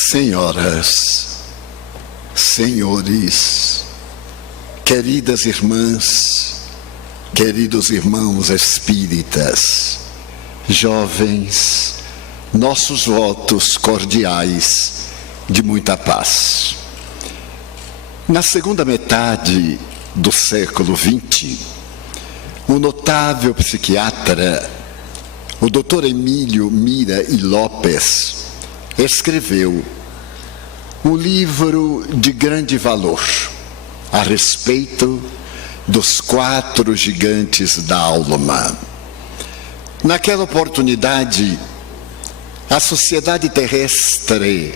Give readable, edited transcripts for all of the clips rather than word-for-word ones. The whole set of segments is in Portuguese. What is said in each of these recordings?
Senhoras, senhores, queridas irmãs, queridos irmãos espíritas, jovens, nossos votos cordiais de muita paz. Na segunda metade do século XX, o notável psiquiatra, o Dr. Emílio Mira e Lopes, escreveu um livro de grande valor a respeito dos 4 gigantes da alma. Naquela oportunidade, a sociedade terrestre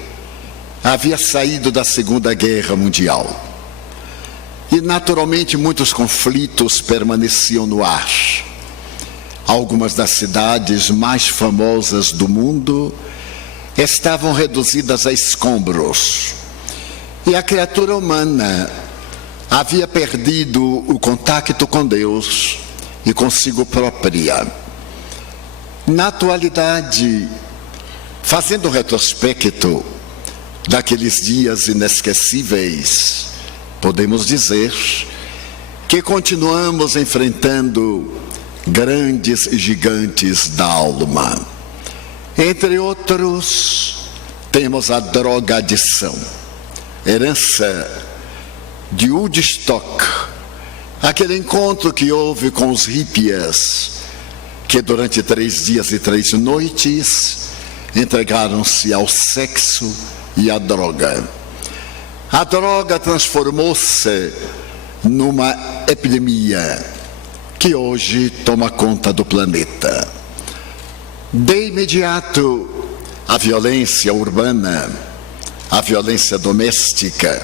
havia saído da Segunda Guerra Mundial e, naturalmente, muitos conflitos permaneciam no ar. Algumas das cidades mais famosas do mundo estavam reduzidas a escombros e a criatura humana havia perdido o contato com Deus e consigo própria. Na atualidade, fazendo um retrospecto daqueles dias inesquecíveis, podemos dizer que continuamos enfrentando grandes gigantes da alma. Entre outros, temos a drogadição, herança de Woodstock, aquele encontro que houve com os hippies, que durante 3 dias e 3 noites entregaram-se ao sexo e à droga. A droga transformou-se numa epidemia que hoje toma conta do planeta. De imediato, a violência urbana, a violência doméstica,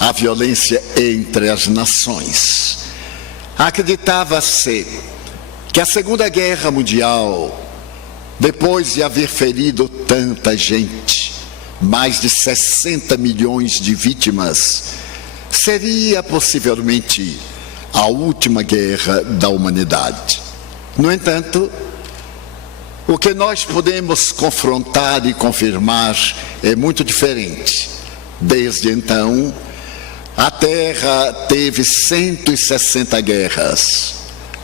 a violência entre as nações. Acreditava-se que a Segunda Guerra Mundial, depois de haver ferido tanta gente, mais de 60 milhões de vítimas, seria possivelmente a última guerra da humanidade. No entanto, o que nós podemos confrontar e confirmar é muito diferente. Desde então, a Terra teve 160 guerras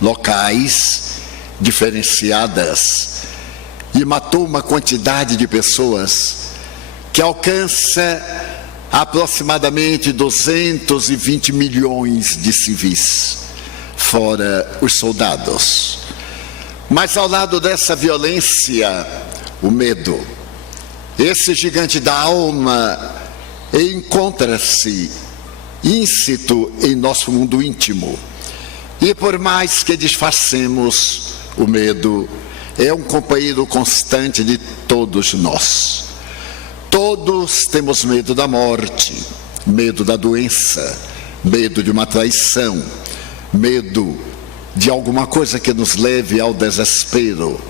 locais, diferenciadas, e matou uma quantidade de pessoas que alcança aproximadamente 220 milhões de civis, fora os soldados. Mas ao lado dessa violência, o medo. Esse gigante da alma encontra-se íncito em nosso mundo íntimo. E por mais que disfarcemos, o medo é um companheiro constante de todos nós. Todos temos medo da morte, medo da doença, medo de uma traição, medo de alguma coisa que nos leve ao desespero,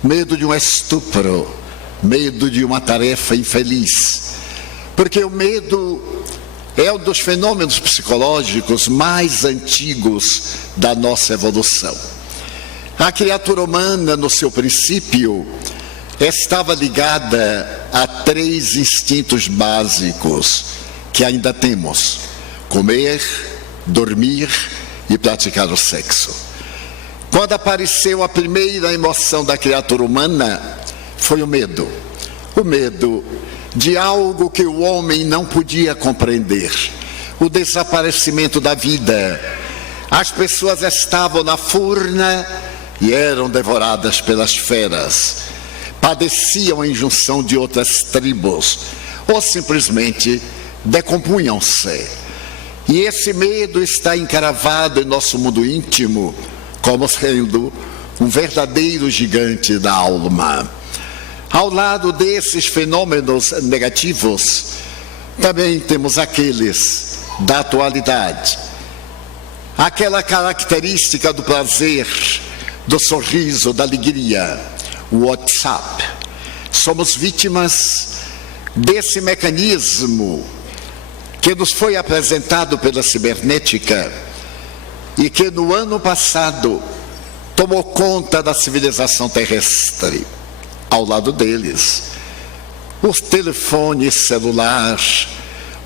medo de um estupro, medo de uma tarefa infeliz. Porque o medo é um dos fenômenos psicológicos mais antigos da nossa evolução. A criatura humana, no seu princípio, estava ligada a 3 instintos básicos que ainda temos: comer, dormir e praticar o sexo. Quando apareceu a primeira emoção da criatura humana, foi o medo. O medo de algo que o homem não podia compreender, o desaparecimento da vida. As pessoas estavam na furna e eram devoradas pelas feras, padeciam a injunção de outras tribos, ou simplesmente decompunham-se. E esse medo está encravado em nosso mundo íntimo, como sendo um verdadeiro gigante da alma. Ao lado desses fenômenos negativos, também temos aqueles da atualidade. Aquela característica do prazer, do sorriso, da alegria, o WhatsApp. Somos vítimas desse mecanismo que nos foi apresentado pela cibernética e que no ano passado tomou conta da civilização terrestre. Ao lado deles, o telefone celular,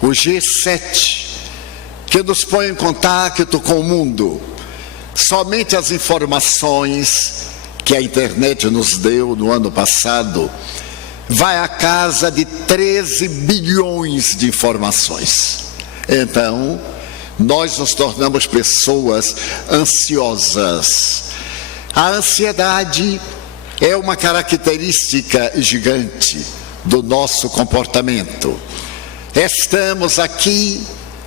o G7, que nos põe em contato com o mundo. Somente as informações que a internet nos deu no ano passado vai à casa de 13 bilhões de informações. Então, nós nos tornamos pessoas ansiosas. A ansiedade é uma característica gigante do nosso comportamento. Estamos aqui,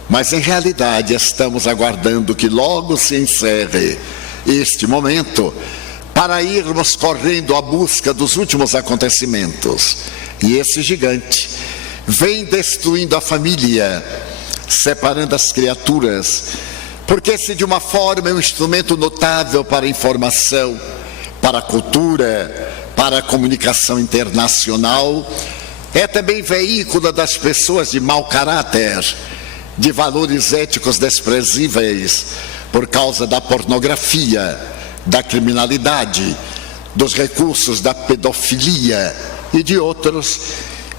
mas em realidade estamos aguardando que logo se encerre este momento para irmos correndo à busca dos últimos acontecimentos. E esse gigante vem destruindo a família, separando as criaturas, porque esse de uma forma é um instrumento notável para a informação, para a cultura, para a comunicação internacional, é também veículo das pessoas de mau caráter, de valores éticos desprezíveis, por causa da pornografia, da criminalidade, dos recursos da pedofilia e de outros,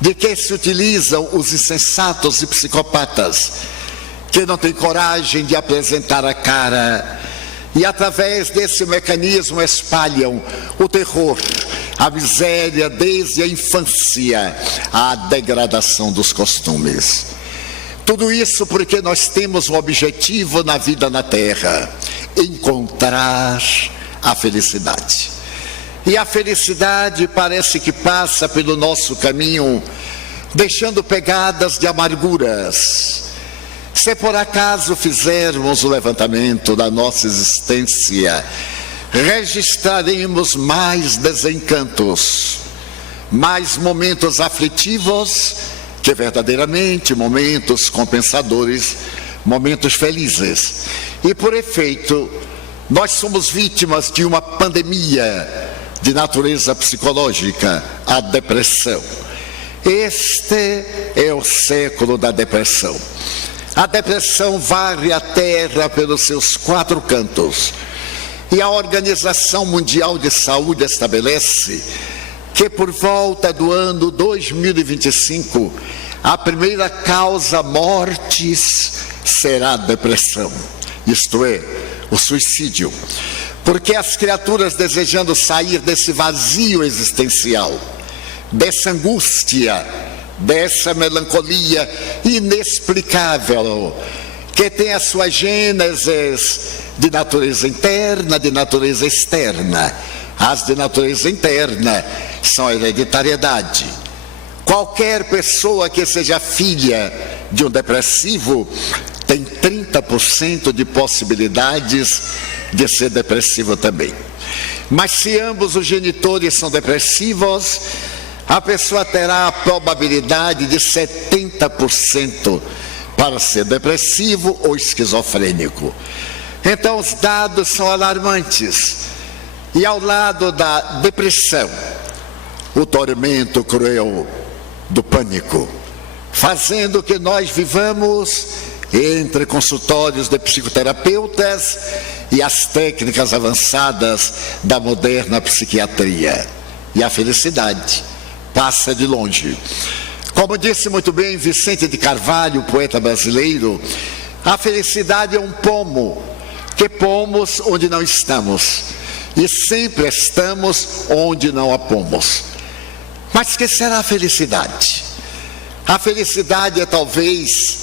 de que se utilizam os insensatos e psicopatas, que não têm coragem de apresentar a cara, e através desse mecanismo espalham o terror, a miséria desde a infância, à degradação dos costumes. Tudo isso porque nós temos um objetivo na vida na Terra: encontrar a felicidade. E a felicidade parece que passa pelo nosso caminho, deixando pegadas de amarguras. Se por acaso fizermos o levantamento da nossa existência, registraremos mais desencantos, mais momentos aflitivos que verdadeiramente momentos compensadores, momentos felizes. E por efeito, nós somos vítimas de uma pandemia de natureza psicológica, a depressão. Este é o século da depressão. A depressão varre a terra pelos seus 4 cantos. E a Organização Mundial de Saúde estabelece que por volta do ano 2025, a primeira causa mortes será a depressão, isto é, o suicídio. Porque as criaturas desejando sair desse vazio existencial, dessa angústia, dessa melancolia inexplicável, que tem a sua gênesis de natureza interna, de natureza externa. As de natureza interna são a hereditariedade. Qualquer pessoa que seja filha de um depressivo tem 30% de possibilidades de ser depressivo também. Mas se ambos os genitores são depressivos, a pessoa terá a probabilidade de 70% para ser depressivo ou esquizofrênico. Então os dados são alarmantes. E ao lado da depressão, o tormento cruel do pânico, fazendo que nós vivamos entre consultórios de psicoterapeutas e as técnicas avançadas da moderna psiquiatria. E a felicidade passa de longe. Como disse muito bem Vicente de Carvalho, poeta brasileiro, a felicidade é um pomo, que pomos onde não estamos, e sempre estamos onde não a pomos. Mas que será a felicidade? A felicidade é talvez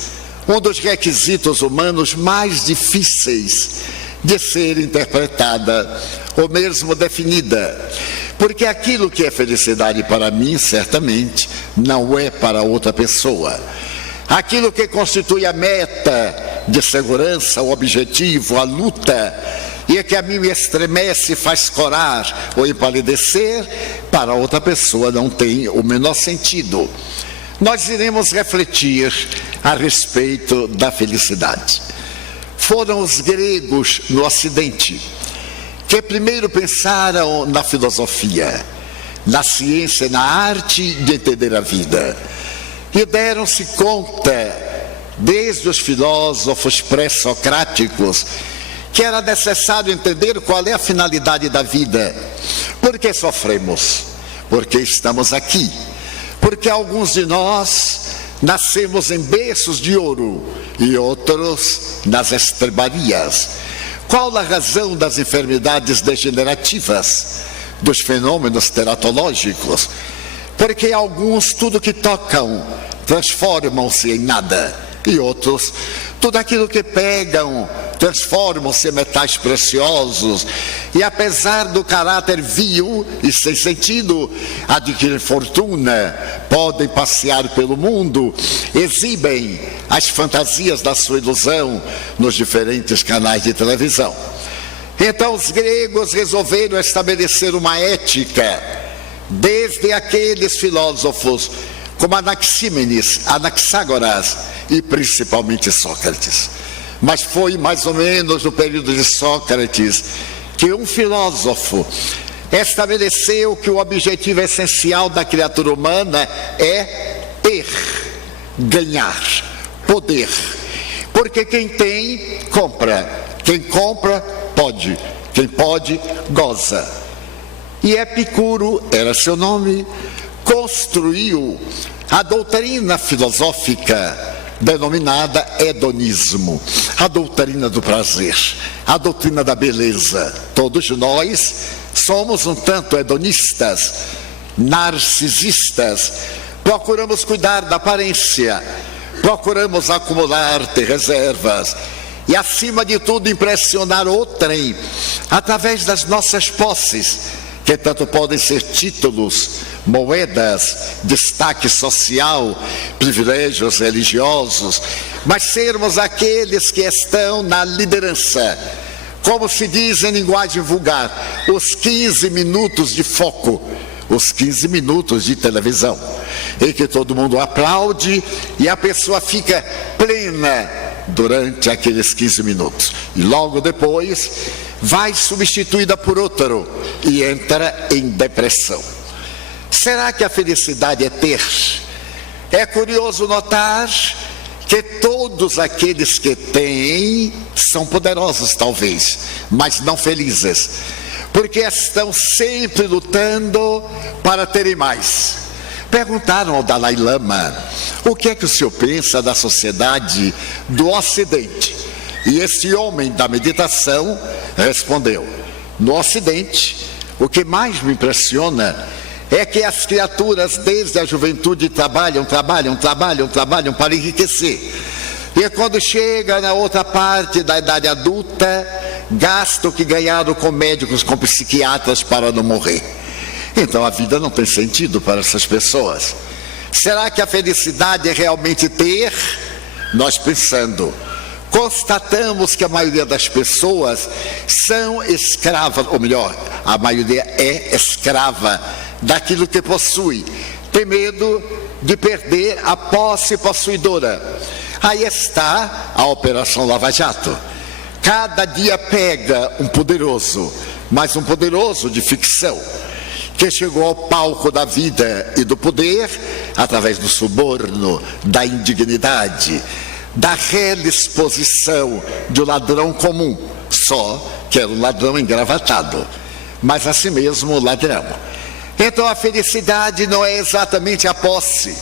um dos requisitos humanos mais difíceis de ser interpretada ou mesmo definida, porque aquilo que é felicidade para mim, certamente, não é para outra pessoa. Aquilo que constitui a meta de segurança, o objetivo, a luta, e que a mim me estremece, faz corar ou empalidecer, para outra pessoa não tem o menor sentido. Nós iremos refletir a respeito da felicidade. Foram os gregos no Ocidente que primeiro pensaram na filosofia, na ciência, na arte de entender a vida, e deram-se conta, desde os filósofos pré-socráticos, que era necessário entender qual é a finalidade da vida. Por que sofremos? Porque estamos aqui. porque alguns de nós nascemos em berços de ouro e outros nas estrebarias. Qual a razão das enfermidades degenerativas, dos fenômenos teratológicos? Porque alguns tudo que tocam transformam-se em nada, e outros tudo aquilo que pegam transformam-se em metais preciosos, e apesar do caráter vil e sem sentido, adquirem fortuna, podem passear pelo mundo, exibem as fantasias da sua ilusão nos diferentes canais de televisão. Então os gregos resolveram estabelecer uma ética, desde aqueles filósofos como Anaxímenes, Anaxágoras e principalmente Sócrates. Mas foi mais ou menos no período de Sócrates que um filósofo estabeleceu que o objetivo essencial da criatura humana é ter, ganhar, poder. Porque quem tem, compra. Quem compra, pode. Quem pode, goza. E Epicuro, era seu nome, construiu a doutrina filosófica denominada hedonismo, a doutrina do prazer, a doutrina da beleza. Todos nós somos um tanto hedonistas, narcisistas, procuramos cuidar da aparência, procuramos acumular, ter reservas e, acima de tudo, impressionar outrem através das nossas posses, que tanto podem ser títulos, moedas, destaque social, privilégios religiosos, mas sermos aqueles que estão na liderança, como se diz em linguagem vulgar, os 15 minutos de foco, os 15 minutos de televisão, em que todo mundo aplaude e a pessoa fica plena durante aqueles 15 minutos, e logo depois vai substituída por outro e entra em depressão. Será que a felicidade é ter? É curioso notar que todos aqueles que têm são poderosos talvez, mas não felizes, porque estão sempre lutando para terem mais. Perguntaram ao Dalai Lama o que é que o senhor pensa da sociedade do Ocidente, e esse homem da meditação respondeu: no Ocidente, o que mais me impressiona é que as criaturas desde a juventude trabalham para enriquecer, e quando chega na outra parte da idade adulta, gastam o que ganharam com médicos, com psiquiatras para não morrer. Então a vida não tem sentido para essas pessoas. Será que a felicidade é realmente ter? Nós pensando, constatamos que a maioria das pessoas são escravas, ou melhor, a maioria é escrava daquilo que possui, tem medo de perder a posse possuidora. Aí está a Operação Lava Jato. Cada dia pega um poderoso, mas um poderoso de ficção, que chegou ao palco da vida e do poder através do suborno, da indignidade, da real exposição de um ladrão comum, só que era um ladrão engravatado, mas assim mesmo ladrão. Então a felicidade não é exatamente a posse,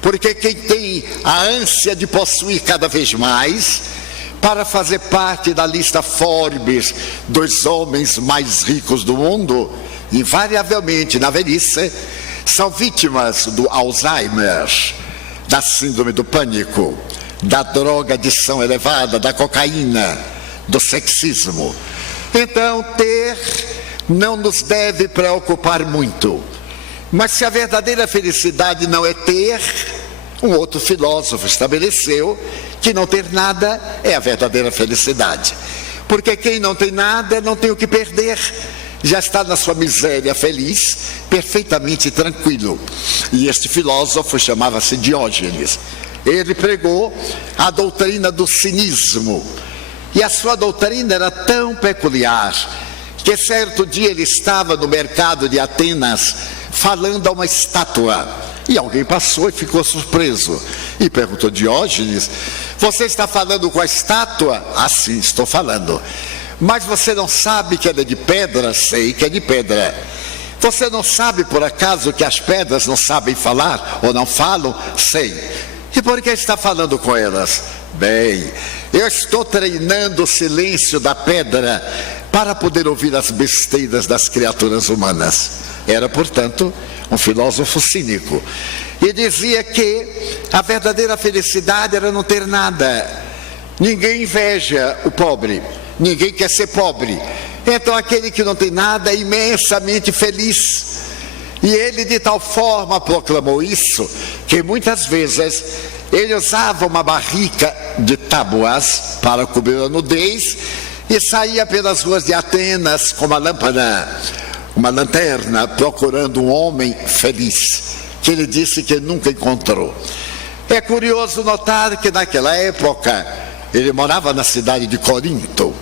porque quem tem a ânsia de possuir cada vez mais, para fazer parte da lista Forbes dos homens mais ricos do mundo, invariavelmente na velhice são vítimas do Alzheimer, da síndrome do pânico, da drogadição elevada, da cocaína, do sexismo. Então ter não nos deve preocupar muito. Mas se a verdadeira felicidade não é ter, um outro filósofo estabeleceu que não ter nada é a verdadeira felicidade. Porque quem não tem nada não tem o que perder, já está na sua miséria feliz, perfeitamente tranquilo. E este filósofo chamava-se Diógenes. Ele pregou a doutrina do cinismo, e a sua doutrina era tão peculiar que certo dia ele estava no mercado de Atenas falando a uma estátua, e alguém passou e ficou surpreso e perguntou: Diógenes, você está falando com a estátua? Ah, sim, estou falando. Mas você não sabe que ela é de pedra? Sei que é de pedra. Você não sabe por acaso que as pedras não sabem falar ou não falam? Sei. E por que está falando com elas? Bem, eu estou treinando o silêncio da pedra para poder ouvir as besteiras das criaturas humanas. Era, portanto, um filósofo cínico. E dizia que a verdadeira felicidade era não ter nada. Ninguém inveja o pobre, ninguém quer ser pobre. Então aquele que não tem nada é imensamente feliz. E ele de tal forma proclamou isso, que muitas vezes ele usava uma barrica de tábuas para cobrir a nudez e saía pelas ruas de Atenas com uma lâmpada, uma lanterna, procurando um homem feliz, que ele disse que nunca encontrou. É curioso notar que naquela época ele morava na cidade de Corinto,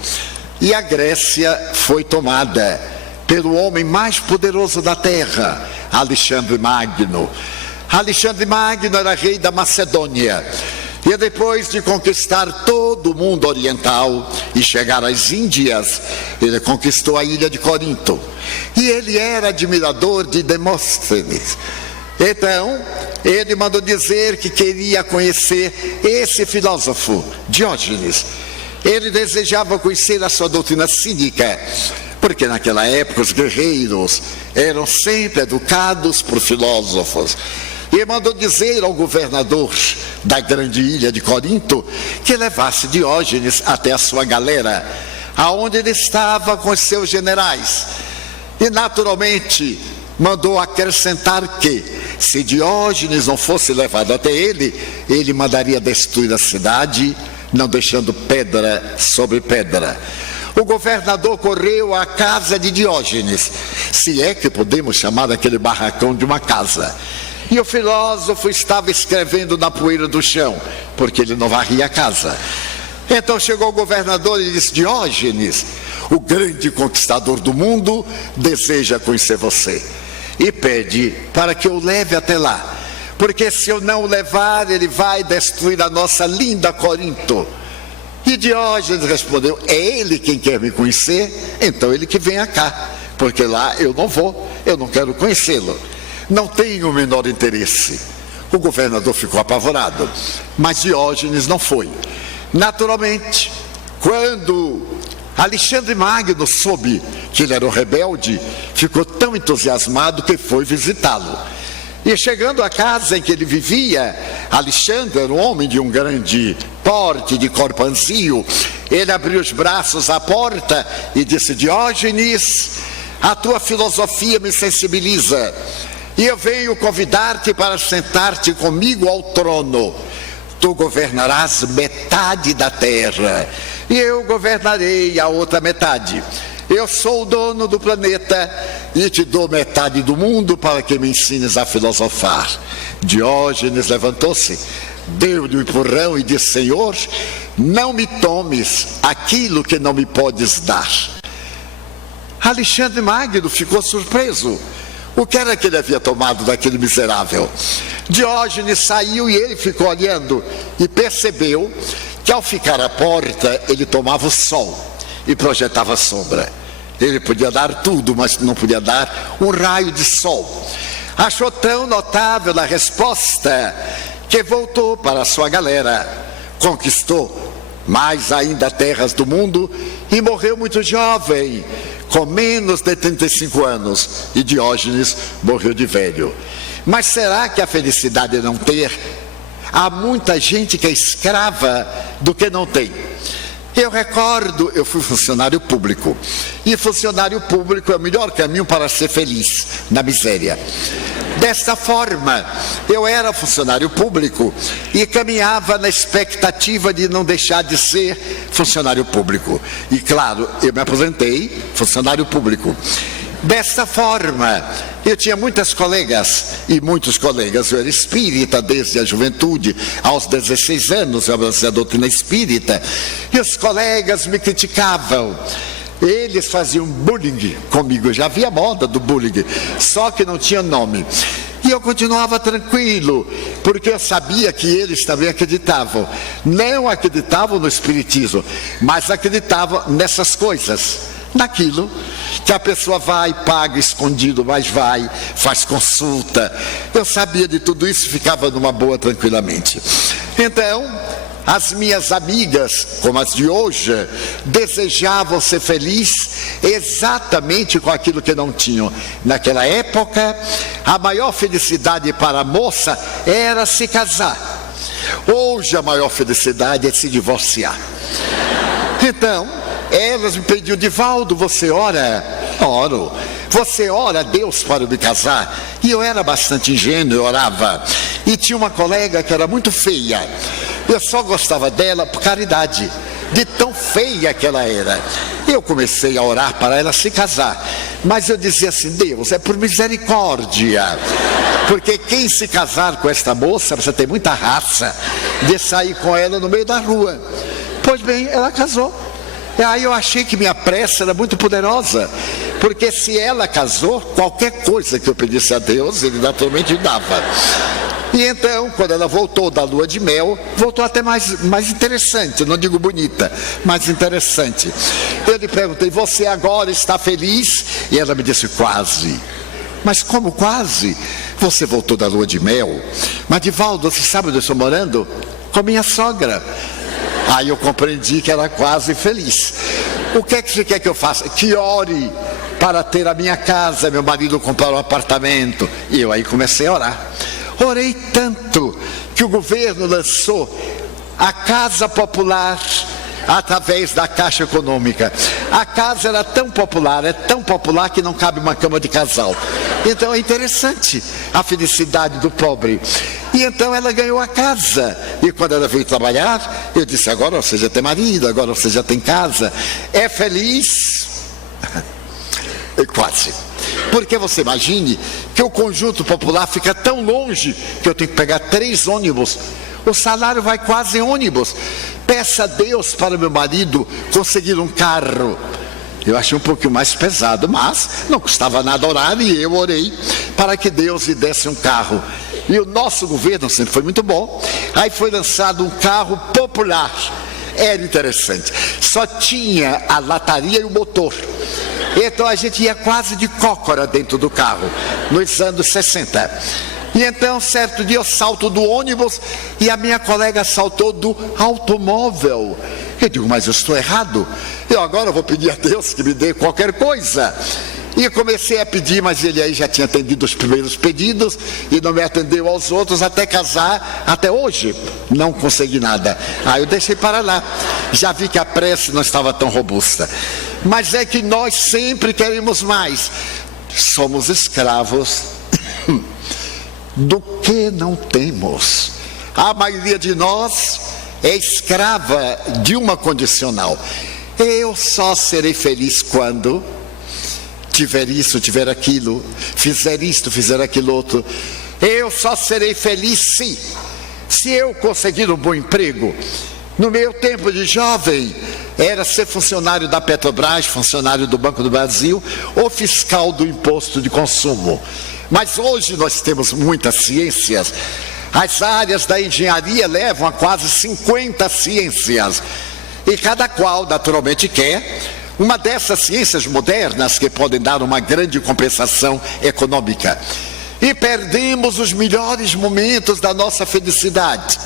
e a Grécia foi tomada pelo homem mais poderoso da terra, Alexandre Magno. Alexandre Magno era rei da Macedônia, e depois de conquistar todo o mundo oriental e chegar às Índias, ele conquistou a ilha de Corinto. E ele era admirador de Demóstenes. Então, ele mandou dizer que queria conhecer esse filósofo, Diógenes. Ele desejava conhecer a sua doutrina cínica, porque naquela época os guerreiros eram sempre educados por filósofos. E mandou dizer ao governador da grande ilha de Corinto que levasse Diógenes até a sua galera, aonde ele estava com os seus generais. E naturalmente mandou acrescentar que, se Diógenes não fosse levado até ele, ele mandaria destruir a cidade, não deixando pedra sobre pedra. O governador correu à casa de Diógenes, se é que podemos chamar aquele barracão de uma casa. E o filósofo estava escrevendo na poeira do chão, porque ele não varria a casa. Então chegou o governador e disse: Diógenes, o grande conquistador do mundo, deseja conhecer você e pede para que eu o leve até lá, porque se eu não o levar, ele vai destruir a nossa linda Corinto. E Diógenes respondeu: é ele quem quer me conhecer, então ele que venha cá, porque lá eu não vou, eu não quero conhecê-lo, não tenho o menor interesse. O governador ficou apavorado, mas Diógenes não foi. Naturalmente, quando Alexandre Magno soube que ele era um rebelde, ficou tão entusiasmado que foi visitá-lo. E chegando à casa em que ele vivia, Alexandre era um homem de um grande porte, de corpanzio. Ele abriu os braços à porta e disse: Diógenes, a tua filosofia me sensibiliza, e eu venho convidar-te para sentar-te comigo ao trono. Tu governarás metade da terra, e eu governarei a outra metade. Eu sou o dono do planeta e te dou metade do mundo para que me ensines a filosofar. Diógenes levantou-se, deu-lhe um empurrão e disse: Senhor, não me tomes aquilo que não me podes dar. Alexandre Magno ficou surpreso. O que era que ele havia tomado daquele miserável? Diógenes saiu e ele ficou olhando e percebeu que ao ficar à porta ele tomava o sol e projetava sombra. Ele podia dar tudo, mas não podia dar um raio de sol. Achou tão notável a resposta que voltou para a sua galera, conquistou mais ainda terras do mundo e morreu muito jovem, com menos de 35 anos, e Diógenes morreu de velho. Mas será que a felicidade é não ter? Há muita gente que é escrava do que não tem. Eu recordo, eu fui funcionário público, e funcionário público é o melhor caminho para ser feliz, na miséria. Desta forma, eu era funcionário público e caminhava na expectativa de não deixar de ser funcionário público. E claro, eu me aposentei funcionário público. Desta forma, eu tinha muitas colegas e muitos colegas. Eu era espírita desde a juventude, aos 16 anos eu abracei a doutrina espírita, e os colegas me criticavam. Eles faziam bullying comigo, já havia moda do bullying, só que não tinha nome. E eu continuava tranquilo, porque eu sabia que eles também acreditavam. Não acreditavam no espiritismo, mas acreditavam nessas coisas. naquilo que a pessoa vai, paga escondido, mas vai, faz consulta. Eu sabia de tudo isso e ficava numa boa tranquilamente. Então, as minhas amigas, como as de hoje, desejavam ser felizes exatamente com aquilo que não tinham. Naquela época, a maior felicidade para a moça era se casar. Hoje a maior felicidade é se divorciar. Então, elas me pediam: Divaldo, você ora? Oro. Você ora a Deus para me casar? E eu era bastante ingênuo, eu orava. E tinha uma colega que era muito feia. Eu só gostava dela por caridade, de tão feia que ela era. Eu comecei a orar para ela se casar. Mas eu dizia assim: Deus, é por misericórdia. Porque quem se casar com esta moça precisa ter muita raça de sair com ela no meio da rua. Pois bem, ela casou. E aí eu achei que minha prece era muito poderosa, porque se ela casou, qualquer coisa que eu pedisse a Deus, Ele naturalmente dava. E então, quando ela voltou da lua de mel, voltou até mais interessante, não digo bonita, mais interessante. Eu lhe perguntei: você agora está feliz? E ela me disse: quase. Mas como quase? Você voltou da lua de mel? Mas Divaldo, você sabe onde eu estou morando? Com minha sogra. Aí eu compreendi que era quase feliz. O que é que você quer que eu faça? Que ore para ter a minha casa, meu marido comprar um apartamento. E eu aí comecei a orar. Orei tanto que o governo lançou a Casa Popular através da Caixa Econômica. A casa era tão popular, é tão popular que não cabe uma cama de casal. Então é interessante a felicidade do pobre. E então ela ganhou a casa. E quando ela veio trabalhar, eu disse: agora você já tem marido, agora você já tem casa. É feliz? Quase. Porque você imagine que o conjunto popular fica tão longe que eu tenho que pegar 3 ônibus. O salário vai quase em ônibus. Peça a Deus para meu marido conseguir um carro. Eu achei um pouquinho mais pesado, mas não custava nada orar, e eu orei para que Deus lhe desse um carro. E o nosso governo sempre foi muito bom. Aí foi lançado um carro popular. Era interessante. Só tinha a lataria e o motor. Então a gente ia quase de cócora dentro do carro, nos anos 60. E então, certo dia, eu salto do ônibus e a minha colega saltou do automóvel. Eu digo: mas eu estou errado. Eu agora vou pedir a Deus que me dê qualquer coisa. E eu comecei a pedir, mas ele aí já tinha atendido os primeiros pedidos e não me atendeu aos outros até casar. Até hoje não consegui nada. Aí eu deixei para lá. Já vi que a prece não estava tão robusta. Mas é que nós sempre queremos mais. Somos escravos do que não temos. A maioria de nós é escrava de uma condicional: eu só serei feliz quando tiver isso, tiver aquilo, fizer isto, fizer aquilo outro. Eu só serei feliz se eu conseguir um bom emprego. No meu tempo de jovem, era ser funcionário da Petrobras, funcionário do Banco do Brasil ou fiscal do imposto de consumo. Mas hoje nós temos muitas ciências. As áreas da engenharia levam a quase 50 ciências. E cada qual, naturalmente, quer uma dessas ciências modernas que podem dar uma grande compensação econômica. E perdemos os melhores momentos da nossa felicidade.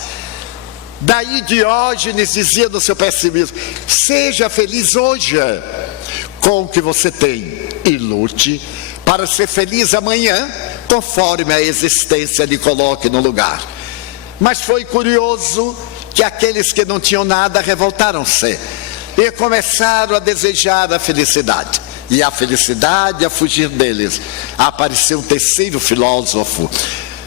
Daí Diógenes dizia no seu pessimismo: seja feliz hoje com o que você tem e lute para ser feliz amanhã, conforme a existência lhe coloque no lugar. Mas foi curioso que aqueles que não tinham nada revoltaram-se e começaram a desejar a felicidade. E a felicidade a fugir deles. Apareceu um terceiro filósofo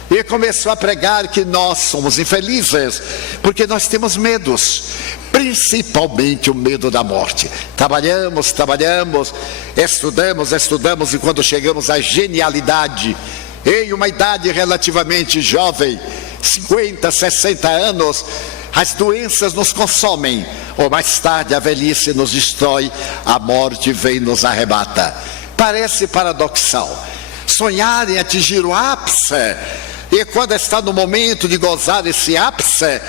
e começou a pregar que nós somos infelizes porque nós temos medos, principalmente o medo da morte. Trabalhamos, estudamos e quando chegamos à genialidade, em uma idade relativamente jovem, 50, 60 anos, as doenças nos consomem, ou mais tarde a velhice nos destrói, a morte vem e nos arrebata. Parece paradoxal sonhar em atingir o ápice, e quando está no momento de gozar esse ápice,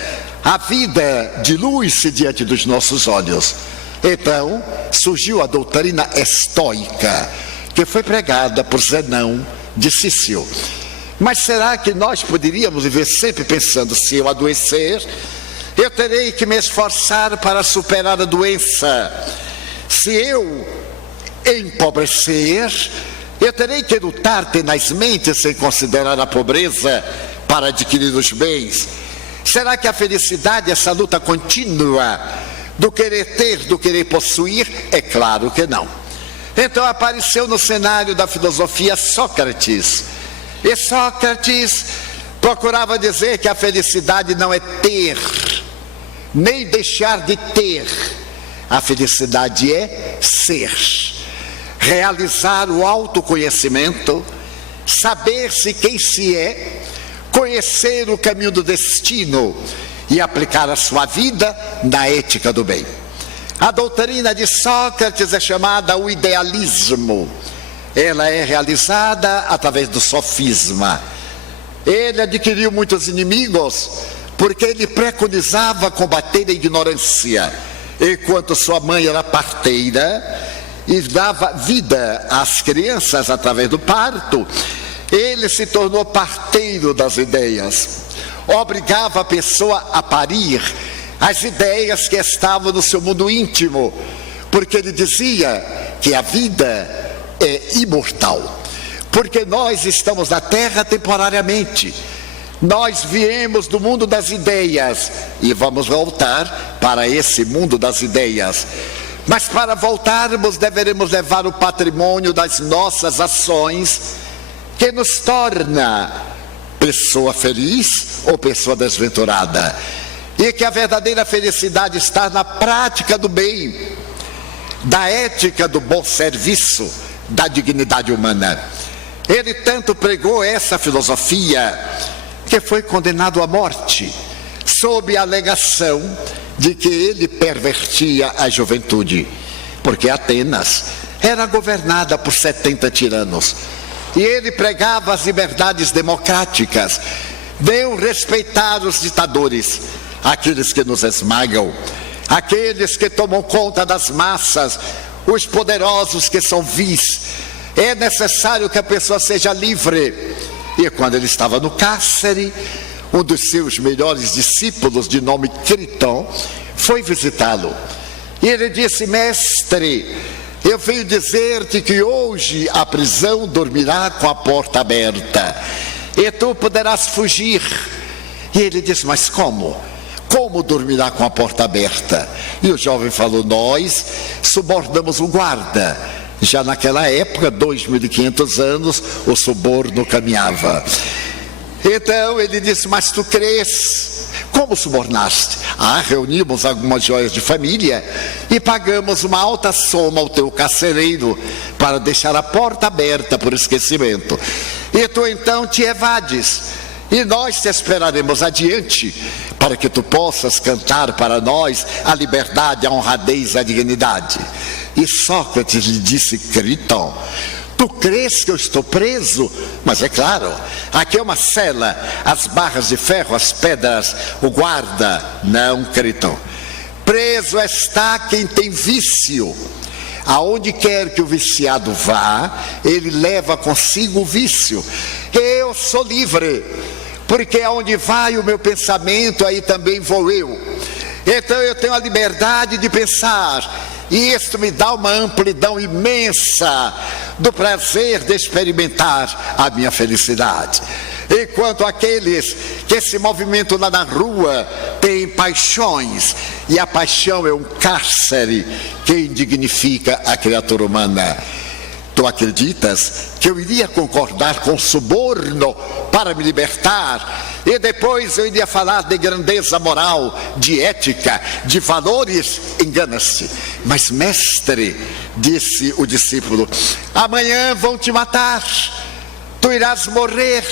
a vida dilui-se diante dos nossos olhos. Então surgiu a doutrina estoica, que foi pregada por Zenão de Cício. Mas será que nós poderíamos viver sempre pensando: se eu adoecer, eu terei que me esforçar para superar a doença; se eu empobrecer, eu terei que lutar tenazmente sem considerar a pobreza para adquirir os bens? Será que a felicidade é essa luta contínua do querer ter, do querer possuir? É claro que não. Então apareceu no cenário da filosofia Sócrates. E Sócrates procurava dizer que a felicidade não é ter, nem deixar de ter. A felicidade é ser. Realizar o autoconhecimento, saber-se quem se é, conhecer o caminho do destino e aplicar a sua vida na ética do bem. A doutrina de Sócrates é chamada o idealismo. Ela é realizada através do sofisma. Ele adquiriu muitos inimigos porque ele preconizava combater a ignorância. Enquanto sua mãe era parteira e dava vida às crianças através do parto, ele se tornou parteiro das ideias. Obrigava a pessoa a parir as ideias que estavam no seu mundo íntimo, porque ele dizia que a vida é imortal, porque nós estamos na Terra temporariamente. Nós viemos do mundo das ideias e vamos voltar para esse mundo das ideias. Mas para voltarmos, deveremos levar o patrimônio das nossas ações, que nos torna pessoa feliz ou pessoa desventurada. E que a verdadeira felicidade está na prática do bem, da ética do bom serviço, da dignidade humana. Ele tanto pregou essa filosofia que foi condenado à morte, sob a alegação de que ele pervertia a juventude, porque Atenas era governada por 70 tiranos, e ele pregava as liberdades democráticas. Deus respeitar os ditadores, aqueles que nos esmagam, aqueles que tomam conta das massas, os poderosos que são vis. É necessário que a pessoa seja livre. E quando ele estava no cárcere, um dos seus melhores discípulos, de nome Critão, foi visitá-lo. E ele disse: mestre, eu venho dizer-te que hoje a prisão dormirá com a porta aberta, e tu poderás fugir. E ele disse: mas como? Como dormirá com a porta aberta? E o jovem falou: nós subornamos o guarda. Já naquela época, 2.500 anos, o suborno caminhava. Então ele disse: mas tu crês? Como subornaste? Reunimos algumas joias de família e pagamos uma alta soma ao teu carcereiro para deixar a porta aberta por esquecimento. E tu então te evades, e nós te esperaremos adiante, para que tu possas cantar para nós a liberdade, a honradez, a dignidade. E Sócrates lhe disse: Critão, tu crês que eu estou preso? Mas é claro, aqui é uma cela, as barras de ferro, as pedras, o guarda. Não, Critão, preso está quem tem vício. Aonde quer que o viciado vá, ele leva consigo o vício. Eu sou livre, porque aonde vai o meu pensamento, aí também vou eu. Então eu tenho a liberdade de pensar, e isto me dá uma amplidão imensa do prazer de experimentar a minha felicidade. Enquanto aqueles que se movimentam lá na rua têm paixões, e a paixão é um cárcere que indignifica a criatura humana. Tu acreditas que eu iria concordar com suborno para me libertar? E depois eu iria falar de grandeza moral, de ética, de valores? Engana-se. Mas mestre, disse o discípulo, amanhã vão te matar, tu irás morrer.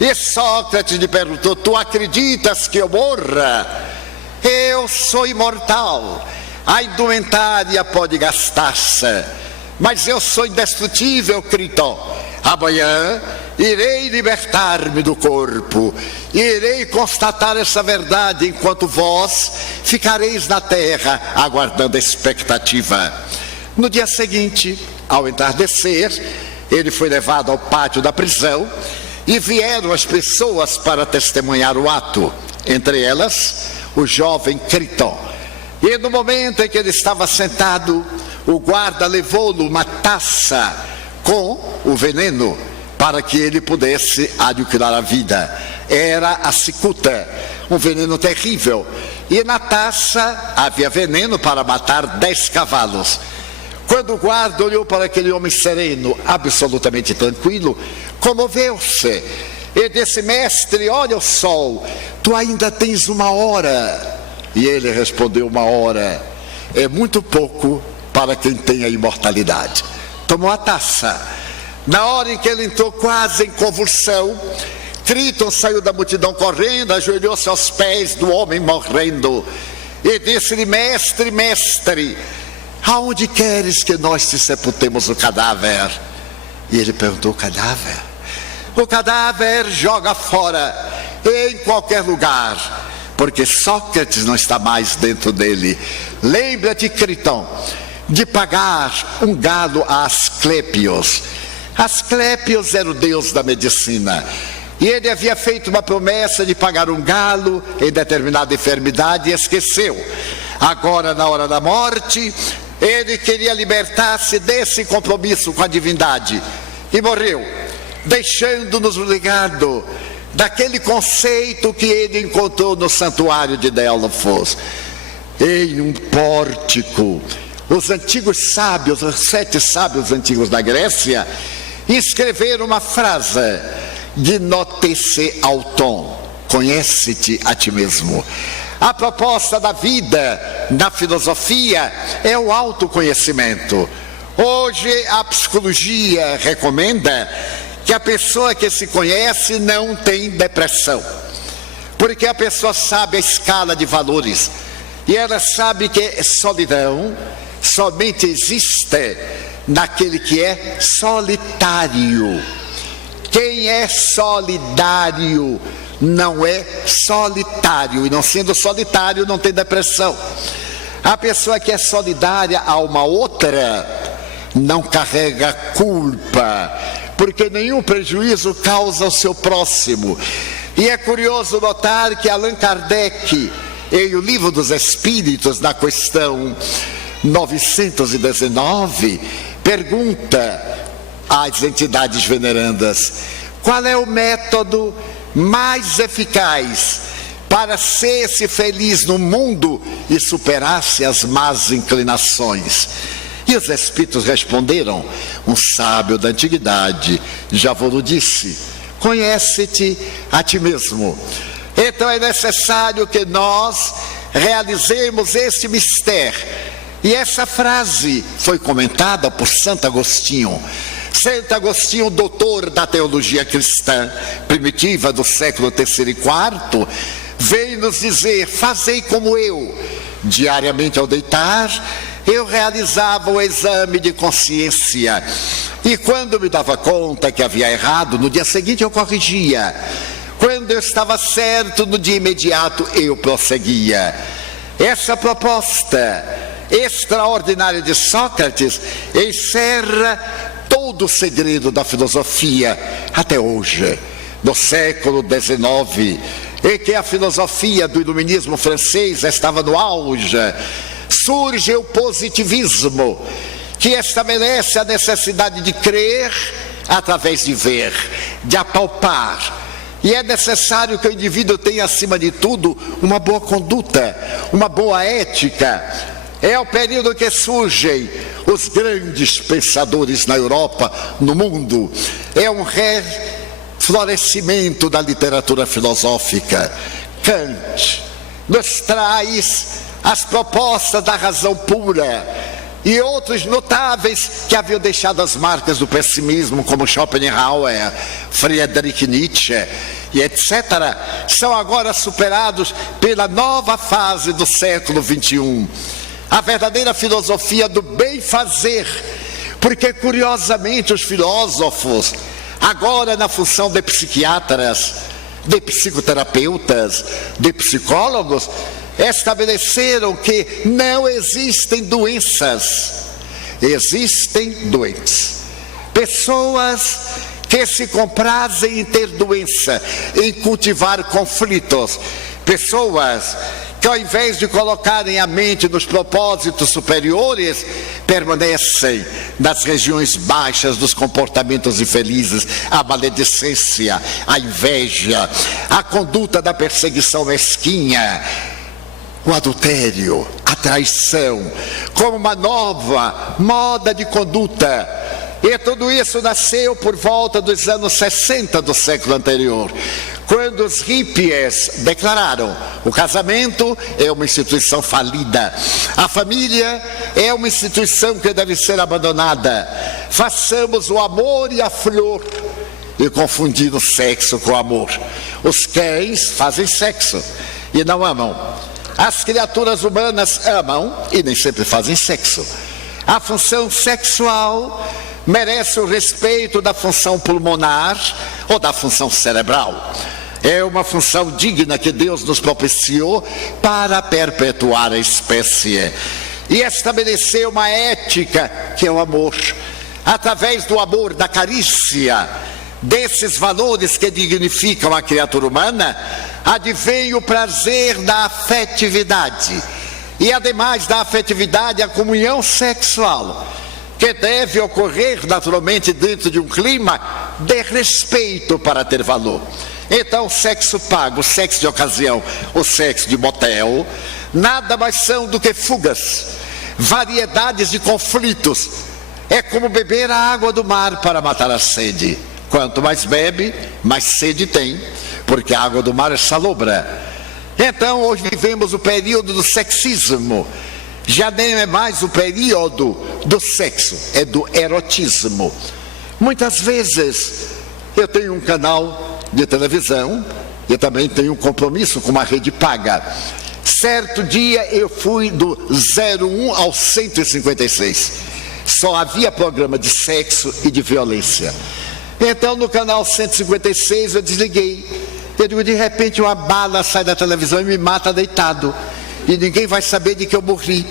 E Sócrates lhe perguntou: tu acreditas que eu morra? Eu sou imortal, a indumentária pode gastar-se, mas eu sou indestrutível, Critão. Amanhã irei libertar-me do corpo, irei constatar essa verdade, enquanto vós ficareis na terra aguardando a expectativa. No dia seguinte, ao entardecer, ele foi levado ao pátio da prisão e vieram as pessoas para testemunhar o ato, entre elas o jovem Criton. E no momento em que ele estava sentado, o guarda levou-lhe uma taça com o veneno para que ele pudesse adquirir a vida. Era a cicuta, um veneno terrível. E na taça havia veneno para matar 10 cavalos. Quando o guarda olhou para aquele homem sereno, absolutamente tranquilo, comoveu-se e disse: mestre, olha o sol, tu ainda tens 1 hora. E ele respondeu: 1 hora é muito pouco para quem tem a imortalidade. Tomou a taça. Na hora em que ele entrou quase em convulsão, Criton saiu da multidão correndo, ajoelhou-se aos pés do homem morrendo e disse-lhe: mestre, mestre, aonde queres que nós te sepultemos o cadáver? E ele perguntou: o cadáver? O cadáver joga fora, em qualquer lugar, porque Sócrates não está mais dentro dele. Lembra-te, Criton, de pagar um galo a Asclépios. Asclépios era o deus da medicina, e ele havia feito uma promessa de pagar um galo em determinada enfermidade e esqueceu. Agora, na hora da morte, ele queria libertar-se desse compromisso com a divindade e morreu, deixando-nos o legado daquele conceito que ele encontrou no santuário de Delfos. Em um pórtico, os antigos sábios, os 7 sábios antigos da Grécia, escreveram uma frase: gnótese auton, conhece-te a ti mesmo. A proposta da vida na filosofia é o autoconhecimento. Hoje a psicologia recomenda que a pessoa que se conhece não tem depressão, porque a pessoa sabe a escala de valores e ela sabe que solidão somente existe naquele que é solitário. Quem é solidário não é solitário, e não sendo solitário não tem depressão. A pessoa que é solidária a uma outra não carrega culpa, porque nenhum prejuízo causa ao seu próximo. E é curioso notar que Allan Kardec, em O Livro dos Espíritos, na questão 919, pergunta às entidades venerandas: qual é o método mais eficaz para ser-se feliz no mundo e superar-se as más inclinações? E os espíritos responderam: um sábio da antiguidade já vos disse, conhece-te a ti mesmo. Então é necessário que nós realizemos esse mistério. E essa frase foi comentada por Santo Agostinho. Santo Agostinho, doutor da teologia cristã primitiva do século III e IV, veio nos dizer: fazei como eu. Diariamente ao deitar, eu realizava o exame de consciência, e quando me dava conta que havia errado, no dia seguinte eu corrigia. Quando eu estava certo, no dia imediato eu prosseguia. Essa proposta extraordinária de Sócrates encerra todo o segredo da filosofia até hoje, no século XIX, em que a filosofia do iluminismo francês estava no auge. Surge o positivismo, que estabelece a necessidade de crer através de ver, de apalpar. E é necessário que o indivíduo tenha, acima de tudo, uma boa conduta, uma boa ética. É o período que surgem os grandes pensadores na Europa, no mundo. É um reflorescimento da literatura filosófica. Kant nos traz as propostas da razão pura, e outros notáveis que haviam deixado as marcas do pessimismo, como Schopenhauer, Friedrich Nietzsche e etc., são agora superados pela nova fase do século XXI, a verdadeira filosofia do bem-fazer, porque curiosamente os filósofos agora na função de psiquiatras, de psicoterapeutas, de psicólogos, estabeleceram que não existem doenças, existem doentes. Pessoas que se comprazem em ter doença, em cultivar conflitos. Pessoas que, ao invés de colocarem a mente nos propósitos superiores, permanecem nas regiões baixas dos comportamentos infelizes, a maledicência, a inveja, a conduta da perseguição mesquinha, o adultério, a traição, como uma nova moda de conduta. E tudo isso nasceu por volta dos anos 60 do século anterior, quando os hippies declararam: o casamento é uma instituição falida, a família é uma instituição que deve ser abandonada, façamos o amor e a flor, e confundindo sexo com amor. Os cães fazem sexo e não amam, as criaturas humanas amam e nem sempre fazem sexo. A função sexual merece o respeito da função pulmonar ou da função cerebral. É uma função digna que Deus nos propiciou para perpetuar a espécie e estabelecer uma ética que é o amor. Através do amor, da carícia, desses valores que dignificam a criatura humana, advém o prazer da afetividade. E ademais da afetividade, a comunhão sexual, que deve ocorrer naturalmente dentro de um clima de respeito para ter valor. Então, o sexo pago, o sexo de ocasião, o sexo de motel, nada mais são do que fugas, variedades de conflitos. É como beber a água do mar para matar a sede. Quanto mais bebe, mais sede tem, porque a água do mar é salobra. Então, hoje vivemos o período do sexismo. Já nem é mais o período do sexo, é do erotismo. Muitas vezes eu tenho um canal de televisão, eu também tenho um compromisso com uma rede paga. Certo dia eu fui do 01 ao 156. Só havia programa de sexo e de violência. Então no canal 156 eu desliguei. Eu digo, de repente uma bala sai da televisão e me mata deitado. E ninguém vai saber de que eu morri.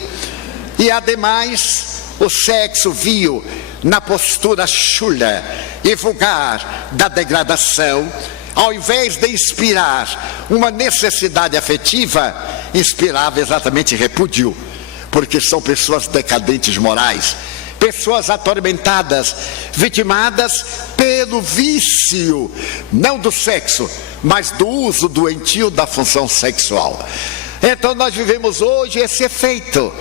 E ademais, o sexo vil, na postura chula e vulgar da degradação, ao invés de inspirar uma necessidade afetiva, inspirava exatamente repúdio, porque são pessoas decadentes morais, pessoas atormentadas, vitimadas pelo vício, não do sexo, mas do uso doentio da função sexual. Então nós vivemos hoje esse efeito.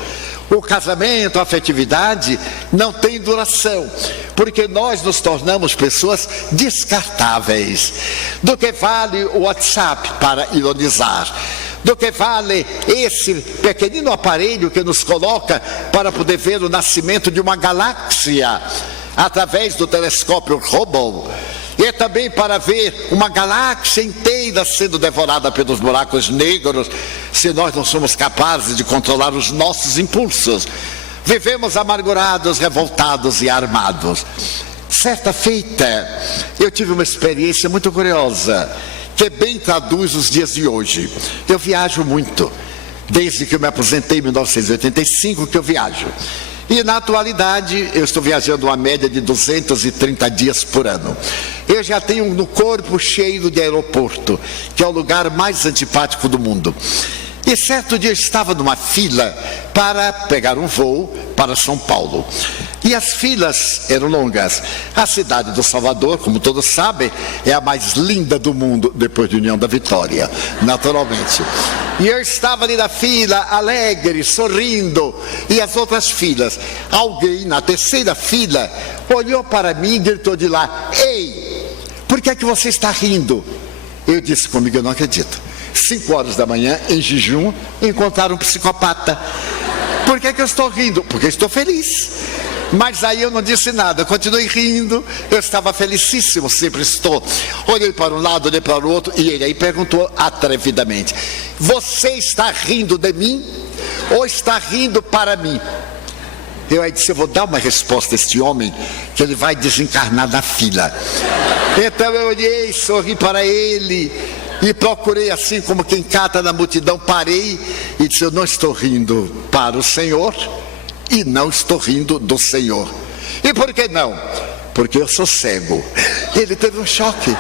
O casamento, a afetividade não tem duração, porque nós nos tornamos pessoas descartáveis. Do que vale o WhatsApp para ironizar? Do que vale esse pequenino aparelho que nos coloca para poder ver o nascimento de uma galáxia através do telescópio Hubble? E também para ver uma galáxia inteira sendo devorada pelos buracos negros, se nós não somos capazes de controlar os nossos impulsos. Vivemos amargurados, revoltados e armados. Certa feita, eu tive uma experiência muito curiosa, que bem traduz os dias de hoje. Eu viajo muito, desde que eu me aposentei em 1985 que eu viajo. E na atualidade eu estou viajando uma média de 230 dias por ano. Eu já tenho no corpo cheiro de aeroporto, que é o lugar mais antipático do mundo. E certo dia eu estava numa fila para pegar um voo para São Paulo. E as filas eram longas. A cidade do Salvador, como todos sabem, é a mais linda do mundo depois de União da Vitória, naturalmente. E eu estava ali na fila, alegre, sorrindo, e as outras filas. Alguém na terceira fila olhou para mim e gritou de lá: "Ei, por que é que você está rindo?" Eu disse comigo: "Eu não acredito. 5 horas da manhã, em jejum, encontraram um psicopata. Por que é que eu estou rindo? Porque eu estou feliz." Mas aí eu não disse nada, continuei rindo, eu estava felicíssimo, sempre estou. Olhei para um lado, olhei para o outro, e ele aí perguntou atrevidamente: "Você está rindo de mim ou está rindo para mim?" Eu aí disse, eu vou dar uma resposta a este homem, que ele vai desencarnar na fila. Então eu olhei, sorri para ele e procurei, assim como quem cata na multidão, parei e disse, eu não estou rindo para o Senhor e não estou rindo do Senhor. E por que não? Porque eu sou cego. Ele teve um choque.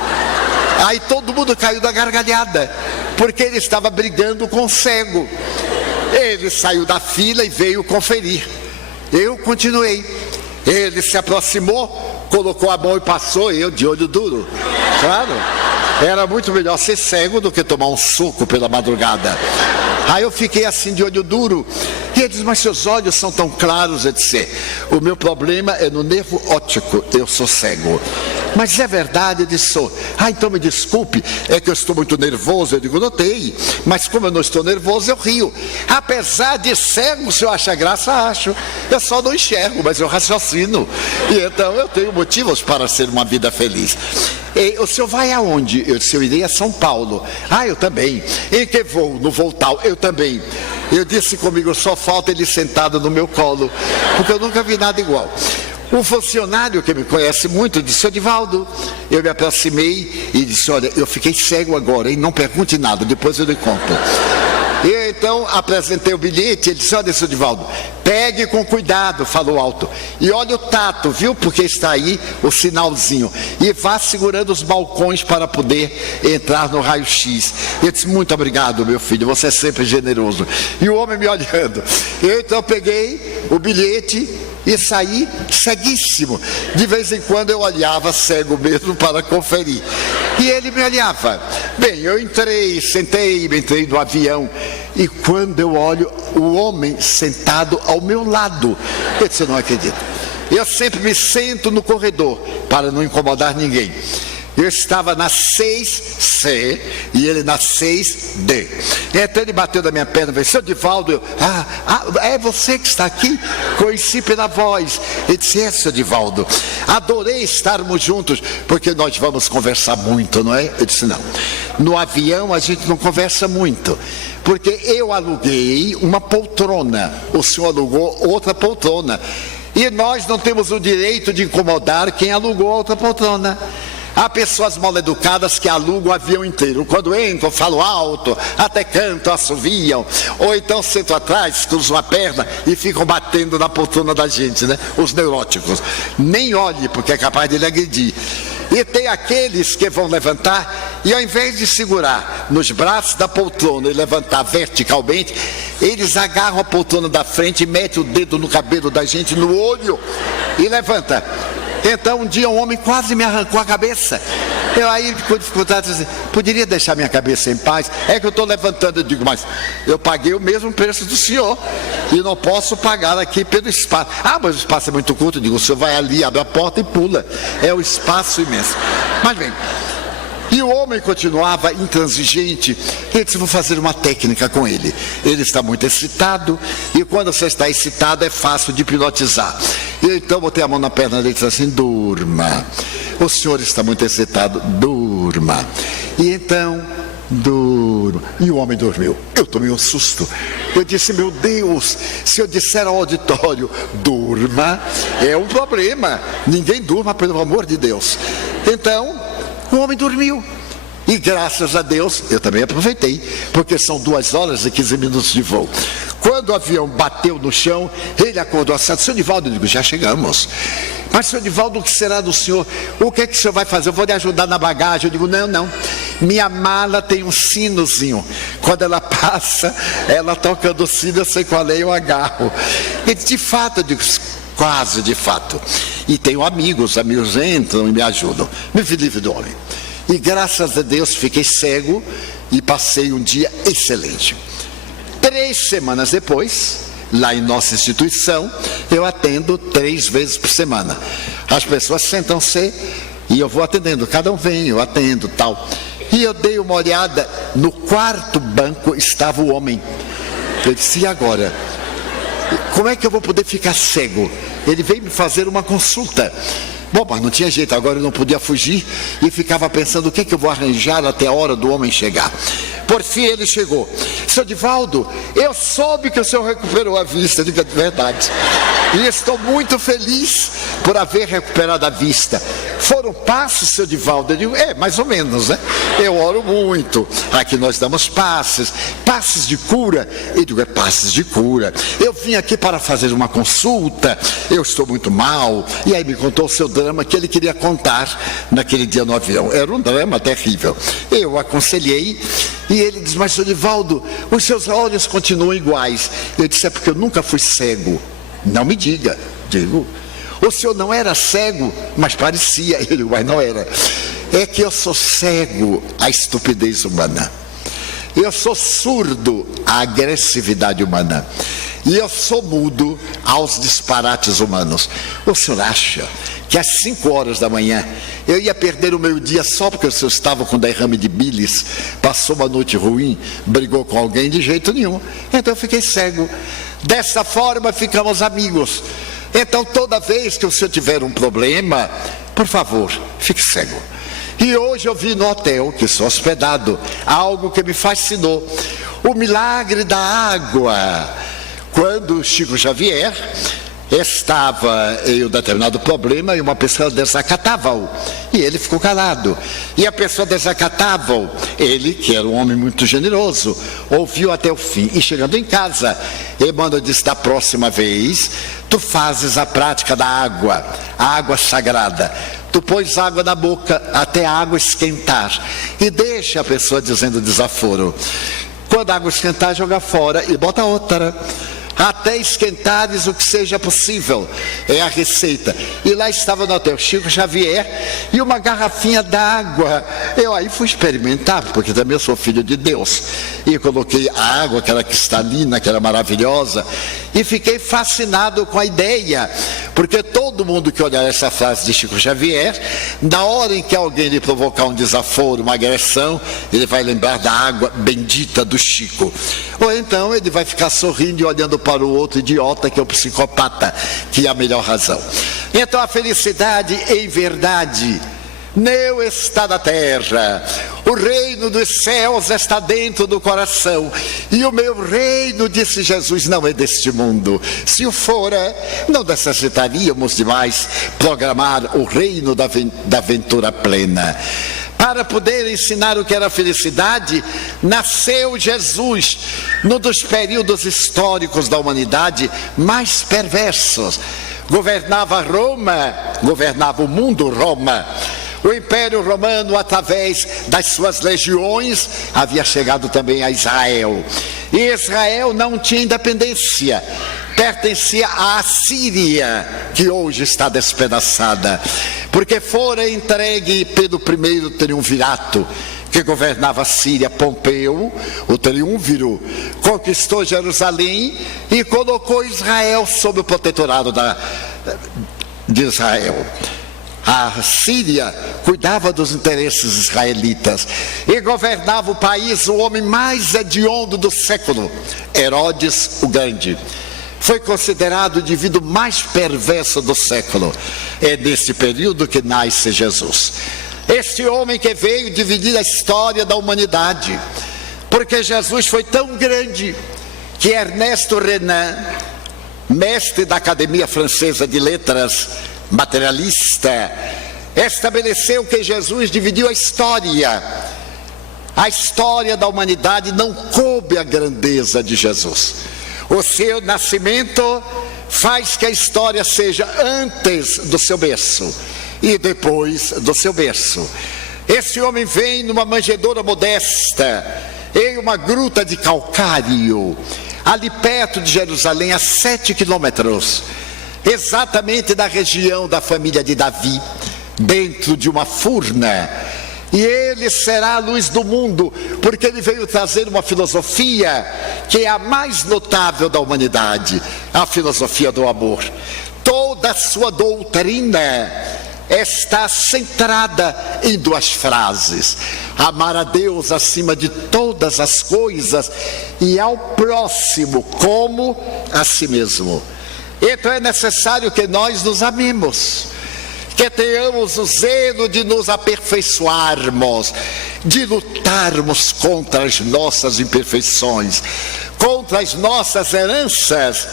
Aí todo mundo caiu da gargalhada, porque ele estava brigando com o cego. Ele saiu da fila e veio conferir. Eu continuei. Ele se aproximou, colocou a mão e passou, eu de olho duro. Claro, era muito melhor ser cego do que tomar um suco pela madrugada. Aí eu fiquei assim de olho duro. E ele disse, mas seus olhos são tão claros. Eu disse, o meu problema é no nervo óptico, eu sou cego. Mas é verdade? Eu disse, sou. Então me desculpe, é que eu estou muito nervoso. Eu digo, notei, mas como eu não estou nervoso, eu rio. Apesar de cego, se eu achar graça, acho. Eu só não enxergo, mas eu raciocino. E então eu tenho motivos para ser uma vida feliz. E o senhor vai aonde? Eu disse, eu irei a São Paulo. Eu também. Em que voo? No voo tal. Eu também. Eu disse comigo, só falta ele sentado no meu colo, porque eu nunca vi nada igual. Um funcionário que me conhece muito disse, Edivaldo, eu me aproximei e disse, olha, eu fiquei cego agora, hein? Não pergunte nada, depois eu lhe conto. E então apresentei o bilhete, ele disse, olha, Edivaldo, pegue com cuidado, falou alto, e olha o tato, viu, porque está aí o sinalzinho, e vá segurando os balcões para poder entrar no raio-x. Eu disse, muito obrigado, meu filho, você é sempre generoso. E o homem me olhando. Eu então peguei o bilhete e saí ceguíssimo. De vez em quando eu olhava cego mesmo para conferir. E ele me olhava. Bem, eu entrei, sentei, entrei no avião. E quando eu olho, o homem sentado ao meu lado. Eu disse, eu não acredito. Eu sempre me sento no corredor para não incomodar ninguém. Eu estava na 6C e ele na 6D. Então ele bateu na minha perna e disse, seu Edivaldo, é você que está aqui? Conheci pela voz. Ele disse, seu Edivaldo, adorei estarmos juntos, porque nós vamos conversar muito, não é? Eu disse, não, no avião a gente não conversa muito, porque eu aluguei uma poltrona, o senhor alugou outra poltrona, e nós não temos o direito de incomodar quem alugou a outra poltrona. Há pessoas mal educadas que alugam o avião inteiro. Quando entram, falam alto, até cantam, assoviam. Ou então sentam atrás, cruzam a perna e ficam batendo na poltrona da gente, né? Os neuróticos. Nem olhe, porque é capaz de lhe agredir. E tem aqueles que vão levantar e ao invés de segurar nos braços da poltrona e levantar verticalmente, eles agarram a poltrona da frente e metem o dedo no cabelo da gente, no olho, e levanta. Então um dia um homem quase me arrancou a cabeça. Eu aí com dificuldade disse, poderia deixar minha cabeça em paz? É que eu estou levantando. Eu digo, mas eu paguei o mesmo preço do senhor e não posso pagar aqui pelo espaço. Mas o espaço é muito curto. Eu digo, o senhor vai ali, abre a porta e pula. É um espaço imenso. Mas bem, e o homem continuava intransigente. Eu disse, vou fazer uma técnica com ele. Ele está muito excitado, e quando você está excitado é fácil de hipnotizar. Eu então botei a mão na perna dele e disse assim, durma. O senhor está muito excitado, durma. E então, durma. E o homem dormiu. Eu tomei um susto. Eu disse, meu Deus, se eu disser ao auditório, durma, é um problema. Ninguém durma, pelo amor de Deus. Então, o homem dormiu. E graças a Deus, eu também aproveitei, porque são 2 horas e 15 minutos de voo. Quando o avião bateu no chão, ele acordou assim, seu Edivaldo, eu digo, já chegamos. Mas seu Edivaldo, o que será do senhor? O que é que o senhor vai fazer? Eu vou lhe ajudar na bagagem. Eu digo, não, minha mala tem um sinozinho. Quando ela passa, ela tocando o sino, eu sei qual é, eu agarro. E de fato, eu digo, quase de fato. E tenho amigos entram e me ajudam. Me vi livre do homem. E graças a Deus fiquei cego e passei um dia excelente. 3 semanas depois, lá em nossa instituição, eu atendo 3 vezes por semana. As pessoas sentam-se e eu vou atendendo, cada um vem, eu atendo, tal. E eu dei uma olhada, no 4º banco estava o homem. Eu disse, e agora? Como é que eu vou poder ficar cego? Ele veio me fazer uma consulta. Bom, mas não tinha jeito, agora eu não podia fugir e ficava pensando o que é que eu vou arranjar até a hora do homem chegar. Por fim ele chegou. Seu Edivaldo, eu soube que o senhor recuperou a vista. Eu digo, é verdade. E estou muito feliz por haver recuperado a vista. Foram passes, seu Divaldo? Eu digo, mais ou menos, né? Eu oro muito. Aqui nós damos passes de cura. Eu digo, passes de cura. Eu vim aqui para fazer uma consulta, eu estou muito mal. E aí me contou o seu drama que ele queria contar naquele dia no avião. Era um drama terrível. Eu aconselhei e ele disse, mas seu Divaldo, os seus olhos continuam iguais. Eu disse, é porque eu nunca fui cego. Não me diga. Digo, o senhor não era cego, mas parecia. Ele, mas não era. É que eu sou cego à estupidez humana. Eu sou surdo à agressividade humana. E eu sou mudo aos disparates humanos. O senhor acha que às 5 horas da manhã eu ia perder o meu dia só porque o senhor estava com derrame de bilis, passou uma noite ruim, brigou com alguém? De jeito nenhum. Então eu fiquei cego. Dessa forma ficamos amigos. Então toda vez que o senhor tiver um problema, por favor, fique cego. E hoje eu vi no hotel que sou hospedado algo que me fascinou: o milagre da água. Quando Chico Xavier estava em um determinado problema e uma pessoa desacatava-o, e ele ficou calado, e a pessoa desacatava-o, ele, que era um homem muito generoso, ouviu até o fim. E chegando em casa, Emmanuel disse, da próxima vez tu fazes a prática da água, a água sagrada. Tu pões água na boca até a água esquentar e deixa a pessoa dizendo desaforo. Quando a água esquentar, joga fora e bota outra, até esquentares o que seja possível. É a receita. E lá estava no hotel Chico Xavier e uma garrafinha d'água. Eu aí fui experimentar, porque também eu sou filho de Deus, e coloquei a água, que era cristalina, que era maravilhosa, e fiquei fascinado com a ideia, porque todo mundo que olhar essa frase de Chico Xavier, na hora em que alguém lhe provocar um desaforo, uma agressão, ele vai lembrar da água bendita do Chico. Ou então ele vai ficar sorrindo e olhando para o outro idiota, que é o psicopata, que é a melhor razão. Então a felicidade, em verdade, não está na terra. O reino dos céus está dentro do coração. E o meu reino, disse Jesus, não é deste mundo. Se o fora, não necessitaríamos de mais programar o reino da aventura plena. Para poder ensinar o que era felicidade, nasceu Jesus, num dos períodos históricos da humanidade mais perversos. Governava Roma, governava o mundo Roma. O Império Romano, através das suas legiões, havia chegado também a Israel. E Israel não tinha independência, pertencia à Assíria, que hoje está despedaçada, porque fora entregue pelo primeiro triunvirato, que governava a Síria, Pompeu, o triunviro, conquistou Jerusalém e colocou Israel sob o protetorado de Israel. A Síria cuidava dos interesses israelitas e governava o país o homem mais hediondo do século, Herodes o Grande. Foi considerado o indivíduo mais perverso do século. É nesse período que nasce Jesus. Este homem que veio dividir a história da humanidade, porque Jesus foi tão grande que Ernesto Renan, mestre da Academia Francesa de Letras, materialista, estabeleceu que Jesus dividiu a história. A história da humanidade não coube a grandeza de Jesus. O seu nascimento faz que a história seja antes do seu berço e depois do seu berço. Esse homem vem numa manjedoura modesta, em uma gruta de calcário, ali perto de Jerusalém, a 7 quilômetros, exatamente da região da família de Davi, dentro de uma furna. E ele será a luz do mundo, porque ele veio trazer uma filosofia que é a mais notável da humanidade, a filosofia do amor. Toda a sua doutrina está centrada em 2 frases: amar a Deus acima de todas as coisas e ao próximo como a si mesmo. Então é necessário que nós nos amemos, que tenhamos o zelo de nos aperfeiçoarmos, de lutarmos contra as nossas imperfeições, contra as nossas heranças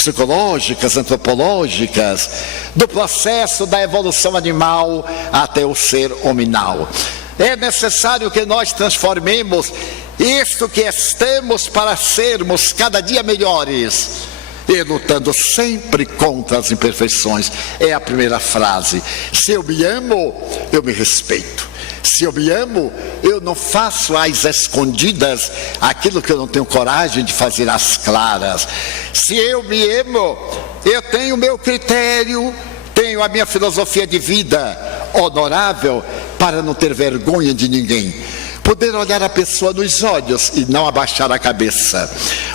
psicológicas, antropológicas, do processo da evolução animal até o ser hominal. É necessário que nós transformemos isto que estamos para sermos cada dia melhores, e lutando sempre contra as imperfeições. É a primeira frase. Se eu me amo, eu me respeito. Se eu me amo, eu não faço às escondidas aquilo que eu não tenho coragem de fazer às claras. Se eu me amo, eu tenho o meu critério, tenho a minha filosofia de vida honorável, para não ter vergonha de ninguém. Poder olhar a pessoa nos olhos e não abaixar a cabeça.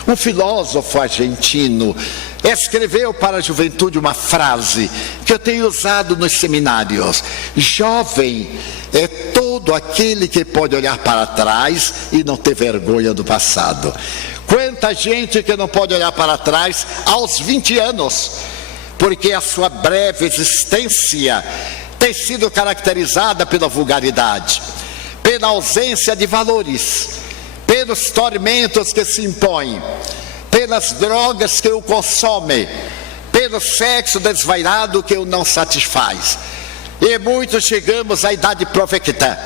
Um filósofo argentino escreveu para a juventude uma frase que eu tenho usado nos seminários: jovem é todo aquele que pode olhar para trás e não ter vergonha do passado. Quanta gente que não pode olhar para trás aos 20 anos, porque a sua breve existência tem sido caracterizada pela vulgaridade, pela ausência de valores, pelos tormentos que se impõem, pelas drogas que o consomem, pelo sexo desvairado que o não satisfaz. E muitos chegamos à idade provecta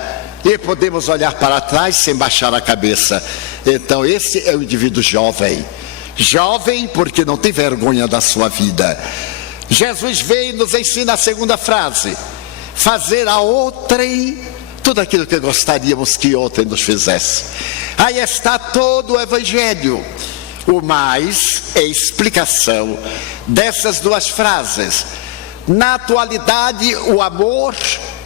e podemos olhar para trás sem baixar a cabeça. Então esse é o indivíduo jovem. Jovem porque não tem vergonha da sua vida. Jesus veio e nos ensina a segunda frase: fazer a outrem tudo aquilo que gostaríamos que outrem nos fizesse. Aí está todo o Evangelho. O mais é explicação dessas duas frases. Na atualidade, o amor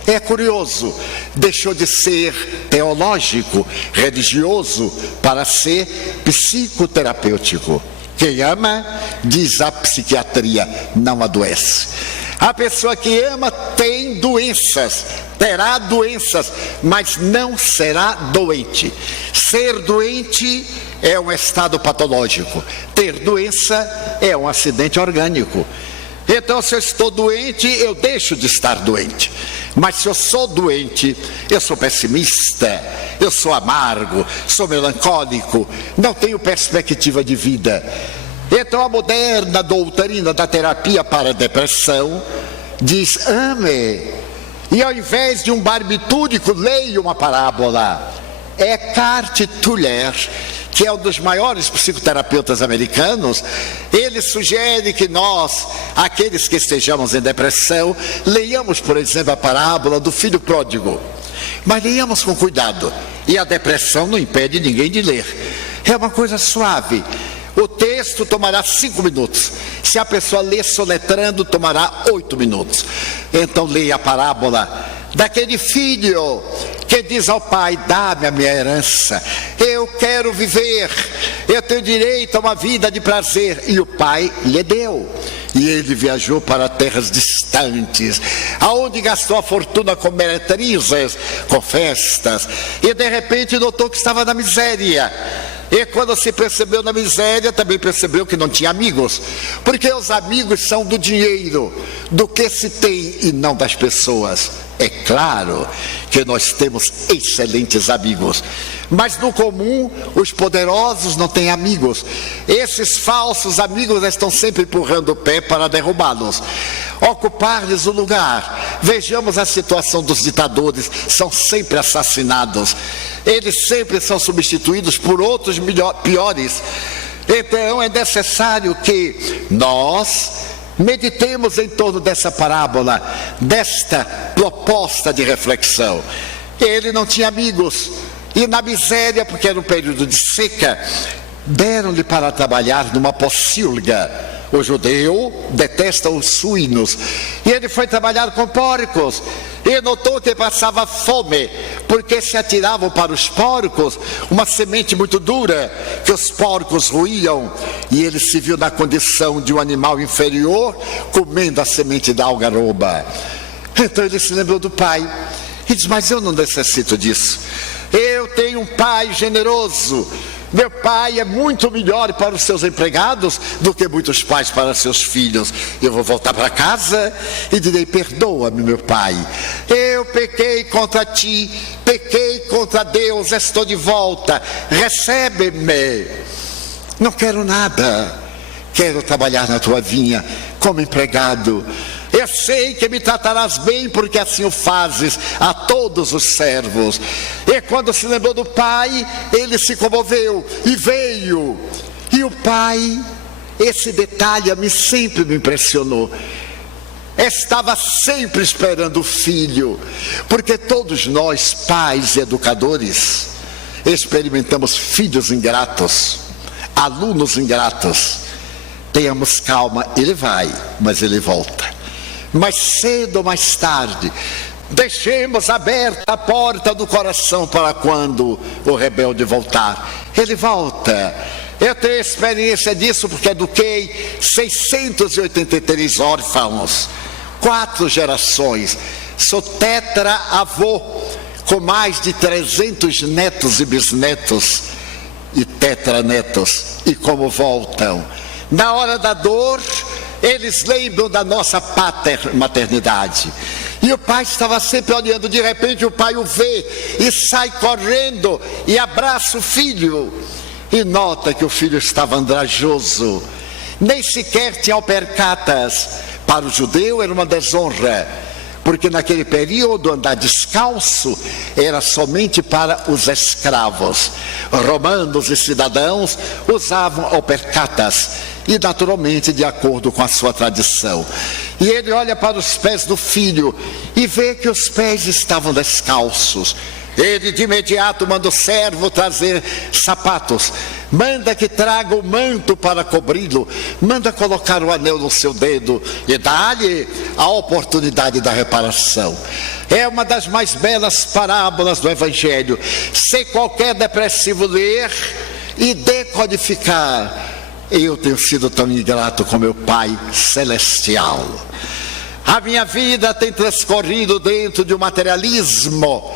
é curioso, deixou de ser teológico, religioso, para ser psicoterapêutico. Quem ama, diz a psiquiatria, não adoece. A pessoa que ama tem doenças, terá doenças, mas não será doente. Ser doente é um estado patológico, ter doença é um acidente orgânico. Então, se eu estou doente, eu deixo de estar doente. Mas se eu sou doente, eu sou pessimista, eu sou amargo, sou melancólico, não tenho perspectiva de vida. Então a moderna doutrina da terapia para a depressão diz: ame. E ao invés de um barbitúrico, leia uma parábola. Eckhart Tolle, que é um dos maiores psicoterapeutas americanos, ele sugere que nós, aqueles que estejamos em depressão, leiamos, por exemplo, a parábola do filho pródigo. Mas leiamos com cuidado. E a depressão não impede ninguém de ler. É uma coisa suave. O texto tomará 5 minutos. Se a pessoa ler soletrando, tomará 8 minutos. Então leia a parábola daquele filho que diz ao pai: dá-me a minha herança, eu quero viver, eu tenho direito a uma vida de prazer. E o pai lhe deu. E ele viajou para terras distantes, aonde gastou a fortuna com meretrizes, com festas, e de repente notou que estava na miséria. E quando se percebeu na miséria, também percebeu que não tinha amigos, porque os amigos são do dinheiro, do que se tem e não das pessoas. É claro que nós temos excelentes amigos, mas no comum os poderosos não têm amigos. Esses falsos amigos estão sempre empurrando o pé para derrubá-los, ocupar-lhes o lugar. Vejamos a situação dos ditadores, são sempre assassinados, eles sempre são substituídos por outros piores. Então é necessário que nós meditemos em torno dessa parábola, desta proposta de reflexão. Ele não tinha amigos, e na miséria, porque era um período de seca, deram-lhe para trabalhar numa pocilga. O judeu detesta os suínos, e ele foi trabalhar com porcos, e notou que passava fome, porque se atiravam para os porcos uma semente muito dura, que os porcos roíam, e ele se viu na condição de um animal inferior, comendo a semente da algaroba. Então ele se lembrou do pai, e diz: mas eu não necessito disso, eu tenho um pai generoso. Meu pai é muito melhor para os seus empregados do que muitos pais para seus filhos. Eu vou voltar para casa e direi: perdoa-me, meu pai, eu pequei contra ti, pequei contra Deus, estou de volta, recebe-me. Não quero nada, quero trabalhar na tua vinha como empregado. Eu sei que me tratarás bem, porque assim o fazes a todos os servos. E quando se lembrou do pai, ele se comoveu e veio. E o pai, esse detalhe a mim sempre me impressionou, estava sempre esperando o filho, porque todos nós, pais e educadores, experimentamos filhos ingratos, alunos ingratos. Tenhamos calma, ele vai, mas ele volta. Mais cedo ou mais tarde, deixemos aberta a porta do coração para quando o rebelde voltar. Ele volta. Eu tenho experiência disso porque eduquei 683 órfãos, 4 gerações. Sou tetra-avô, com mais de 300 netos e bisnetos e tetranetos. E como voltam? Na hora da dor, eles lembram da nossa maternidade. E o pai estava sempre olhando. De repente o pai o vê e sai correndo e abraça o filho. E nota que o filho estava andrajoso, nem sequer tinha alpercatas. Para o judeu era uma desonra, porque naquele período andar descalço era somente para os escravos. Romanos e cidadãos usavam alpercatas, e naturalmente de acordo com a sua tradição. E ele olha para os pés do filho e vê que os pés estavam descalços. Ele de imediato manda o servo trazer sapatos, manda que traga o manto para cobri-lo, manda colocar o anel no seu dedo e dá-lhe a oportunidade da reparação. É uma das mais belas parábolas do Evangelho. Se qualquer depressivo ler e decodificar, eu tenho sido tão ingrato com meu Pai Celestial. A minha vida tem transcorrido dentro de um materialismo,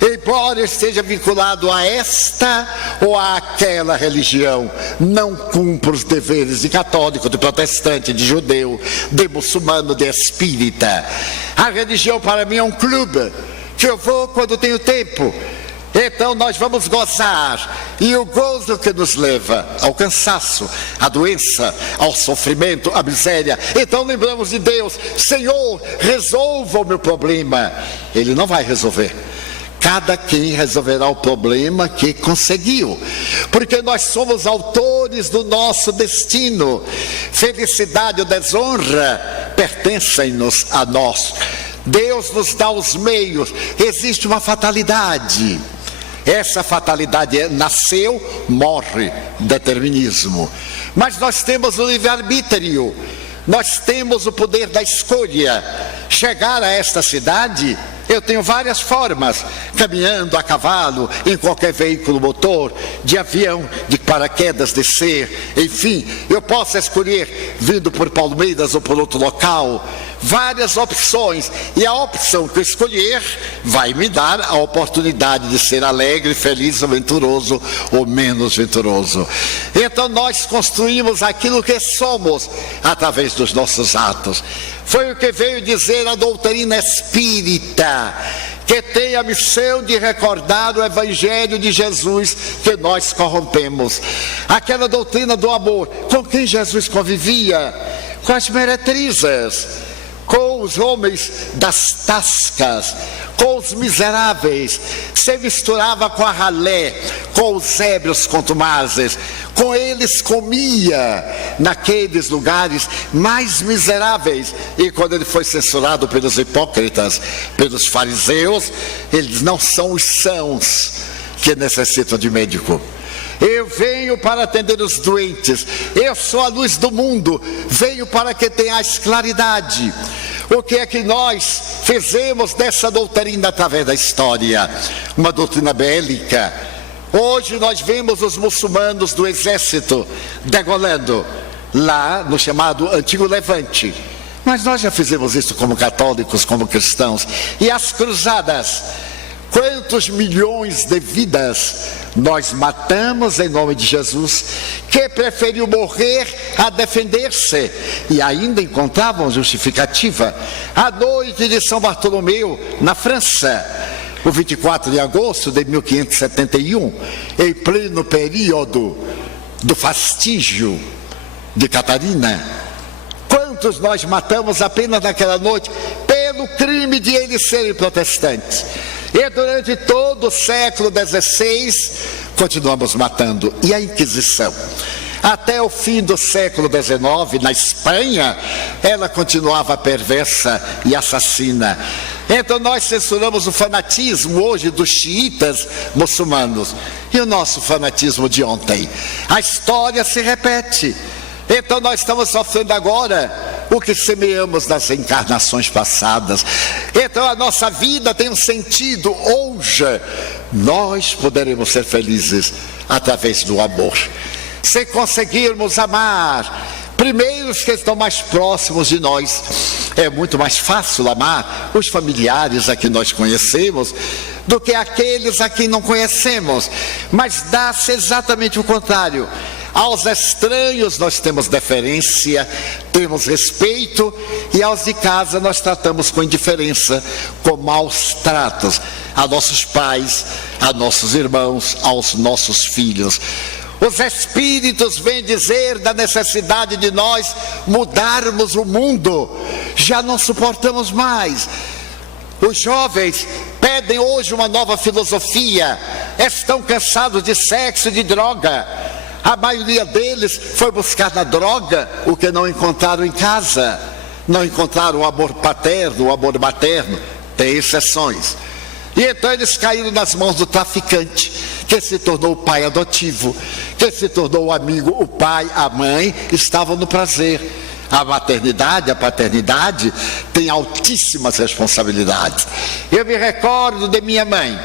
embora eu esteja vinculado a esta ou a aquela religião. Não cumpro os deveres de católico, de protestante, de judeu, de muçulmano, de espírita. A religião para mim é um clube que eu vou quando tenho tempo. Então nós vamos gozar, e o gozo que nos leva ao cansaço, à doença, ao sofrimento, à miséria. Então lembramos de Deus: Senhor, resolva o meu problema. Ele não vai resolver. Cada quem resolverá o problema que conseguiu, porque nós somos autores do nosso destino. Felicidade ou desonra pertencem-nos a nós. Deus nos dá os meios. Existe uma fatalidade. Essa fatalidade nasceu, morre, determinismo. Mas nós temos o livre-arbítrio, nós temos o poder da escolha. Chegar a esta cidade, eu tenho várias formas: caminhando, a cavalo, em qualquer veículo motor, de avião, de paraquedas, descer, enfim, eu posso escolher vindo por Palmeiras ou por outro local. Várias opções, e a opção que eu escolher vai me dar a oportunidade de ser alegre, feliz, venturoso ou menos venturoso. Então nós construímos aquilo que somos através dos nossos atos. Foi o que veio dizer a doutrina espírita, que tem a missão de recordar o Evangelho de Jesus que nós corrompemos. Aquela doutrina do amor, com quem Jesus convivia? Com as meretrizes, com os homens das tascas, com os miseráveis, se misturava com a ralé, com os ébrios contumazes, com eles comia naqueles lugares mais miseráveis. E quando ele foi censurado pelos hipócritas, pelos fariseus, eles: não são os sãos que necessitam de médico. Eu venho para atender os doentes, eu sou a luz do mundo, venho para que tenhais claridade. O que é que nós fizemos dessa doutrina através da história? Uma doutrina bélica. Hoje nós vemos os muçulmanos do exército degolando lá no chamado Antigo Levante. Mas nós já fizemos isso como católicos, como cristãos. E as cruzadas? Quantos milhões de vidas nós matamos em nome de Jesus, que preferiu morrer a defender-se, e ainda encontravam justificativa. A noite de São Bartolomeu, na França, o 24 de agosto de 1571, em pleno período do fastígio, de Catarina. Quantos nós matamos apenas naquela noite pelo crime de eles serem protestantes? E durante todo o século XVI continuamos matando. E a Inquisição? Até o fim do século XIX, na Espanha, ela continuava perversa e assassina. Então nós censuramos o fanatismo hoje dos xiitas muçulmanos. E o nosso fanatismo de ontem? A história se repete. Então nós estamos sofrendo agora o que semeamos nas encarnações passadas. Então a nossa vida tem um sentido. Hoje nós poderemos ser felizes através do amor. Se conseguirmos amar primeiro os que estão mais próximos de nós, é muito mais fácil amar os familiares a quem nós conhecemos do que aqueles a quem não conhecemos. Mas dá-se exatamente o contrário. Aos estranhos nós temos deferência, temos respeito, e aos de casa nós tratamos com indiferença, com maus tratos a nossos pais, a nossos irmãos, aos nossos filhos. Os Espíritos vêm dizer da necessidade de nós mudarmos o mundo. Já não suportamos mais. Os jovens pedem hoje uma nova filosofia. Estão cansados de sexo e de droga. A maioria deles foi buscar na droga o que não encontraram em casa. Não encontraram o amor paterno, o amor materno. Tem exceções. E então eles caíram nas mãos do traficante, que se tornou o pai adotivo, que se tornou o amigo. O pai, a mãe estavam no prazer. A maternidade, a paternidade tem altíssimas responsabilidades. Eu me recordo de minha mãe,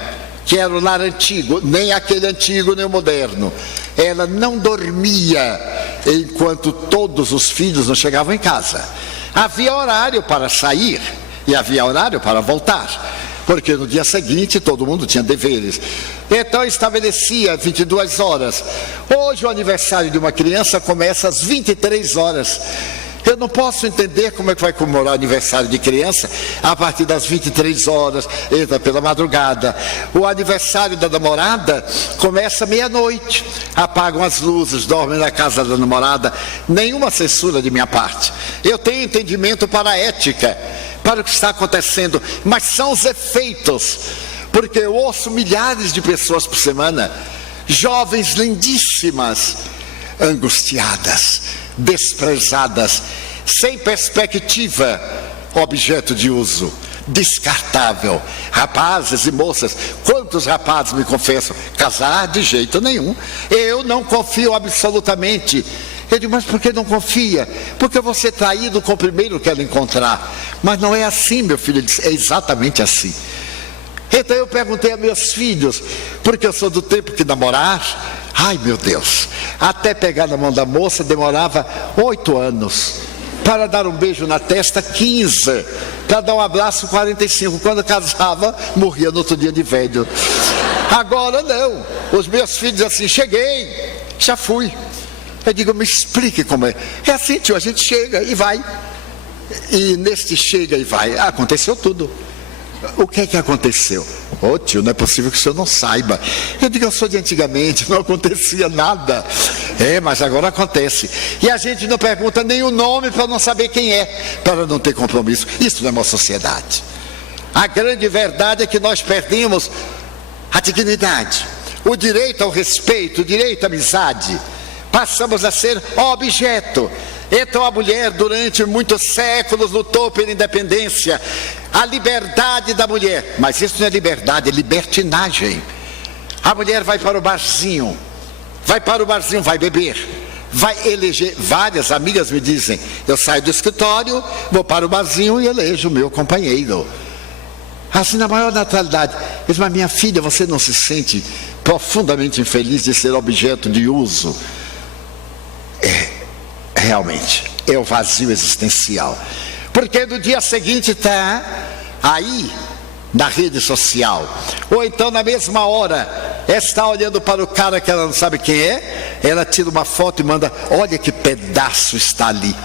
que era o lar antigo, nem aquele antigo, nem o moderno. Ela não dormia enquanto todos os filhos não chegavam em casa. Havia horário para sair e havia horário para voltar, porque no dia seguinte todo mundo tinha deveres. Então estabelecia 22 horas. Hoje o aniversário de uma criança começa às 23 horas. Eu não posso entender como é que vai comemorar o aniversário de criança a partir das 23 horas, entra pela madrugada. O aniversário da namorada começa meia-noite, apagam as luzes, dormem na casa da namorada. Nenhuma censura de minha parte. Eu tenho entendimento para a ética, para o que está acontecendo, mas são os efeitos, porque eu ouço milhares de pessoas por semana, jovens lindíssimas, angustiadas, desprezadas, sem perspectiva, objeto de uso, descartável. Rapazes e moças, quantos rapazes me confessam, casar de jeito nenhum, eu não confio absolutamente. Eu digo, mas por que não confia? Porque eu vou ser traído com o primeiro que ela encontrar. Mas não é assim, meu filho. Ele disse, é exatamente assim. Então eu perguntei a meus filhos, porque eu sou do tempo que namorar, ai meu Deus, até pegar na mão da moça demorava 8 anos, para dar um beijo na testa 15, para dar um abraço 45, quando casava morria no outro dia de velho. Agora não, os meus filhos assim, cheguei, já fui. Eu digo, me explique como é. É assim, tio, a gente chega e vai. E neste chega e vai, aconteceu tudo. O que é que aconteceu? Ô tio, não é possível que o senhor não saiba. Eu digo, eu sou de antigamente, não acontecia nada. É, mas agora acontece. E a gente não pergunta nem o nome para não saber quem é, para não ter compromisso. Isso não é uma sociedade. A grande verdade é que nós perdemos a dignidade, o direito ao respeito, o direito à amizade. Passamos a ser objeto. Então a mulher durante muitos séculos lutou pela independência, a liberdade da mulher. Mas isso não é liberdade, é libertinagem. A mulher vai para o barzinho, vai beber, vai eleger. Várias amigas me dizem, eu saio do escritório, vou para o barzinho e elejo o meu companheiro. Assim, na maior naturalidade. Mas minha filha, você não se sente profundamente infeliz de ser objeto de uso? Realmente, é o vazio existencial. Porque no dia seguinte está aí, na rede social. Ou então na mesma hora, está olhando para o cara que ela não sabe quem é, ela tira uma foto e manda, olha que pedaço está ali.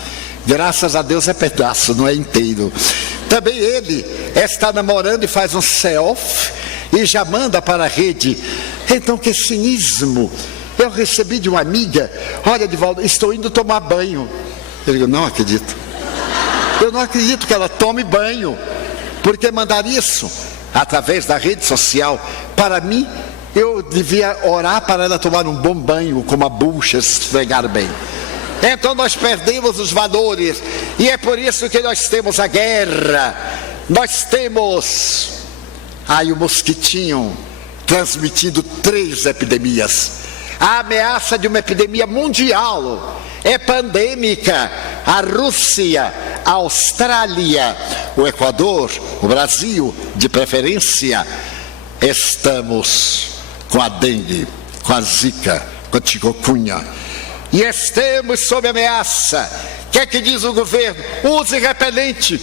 Graças a Deus é pedaço, não é inteiro. Também ele está namorando e faz um selfie e já manda para a rede. Então que cinismo! eu recebi de uma amiga, olha, Divaldo, estou indo tomar banho. Eu digo, não acredito. Eu não acredito que ela tome banho, porque mandar isso através da rede social, para mim, eu devia orar para ela tomar um bom banho, com uma bucha, esfregar bem. Então nós perdemos os valores, e é por isso que nós temos a guerra, nós temos aí o mosquitinho transmitindo 3 epidemias. A ameaça de uma epidemia mundial, é pandêmica. A Rússia, a Austrália, o Equador, o Brasil, de preferência, estamos com a dengue, com a zika, com a chikungunya, e estamos sob ameaça. O que é que diz o governo? Use repelente.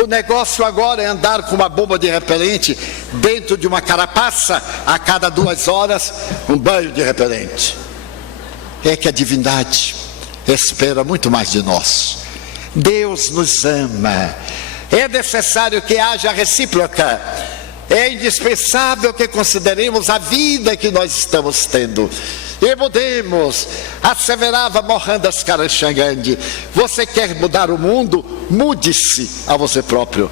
O negócio agora é andar com uma bomba de repelente dentro de uma carapaça, a cada 2 horas, um banho de repelente. É que a divindade espera muito mais de nós. Deus nos ama. É necessário que haja recíproca. É indispensável que consideremos a vida que nós estamos tendo. E mudemos. Asseverava Mohandas Karamchand Gandhi: você quer mudar o mundo? Mude-se a você próprio,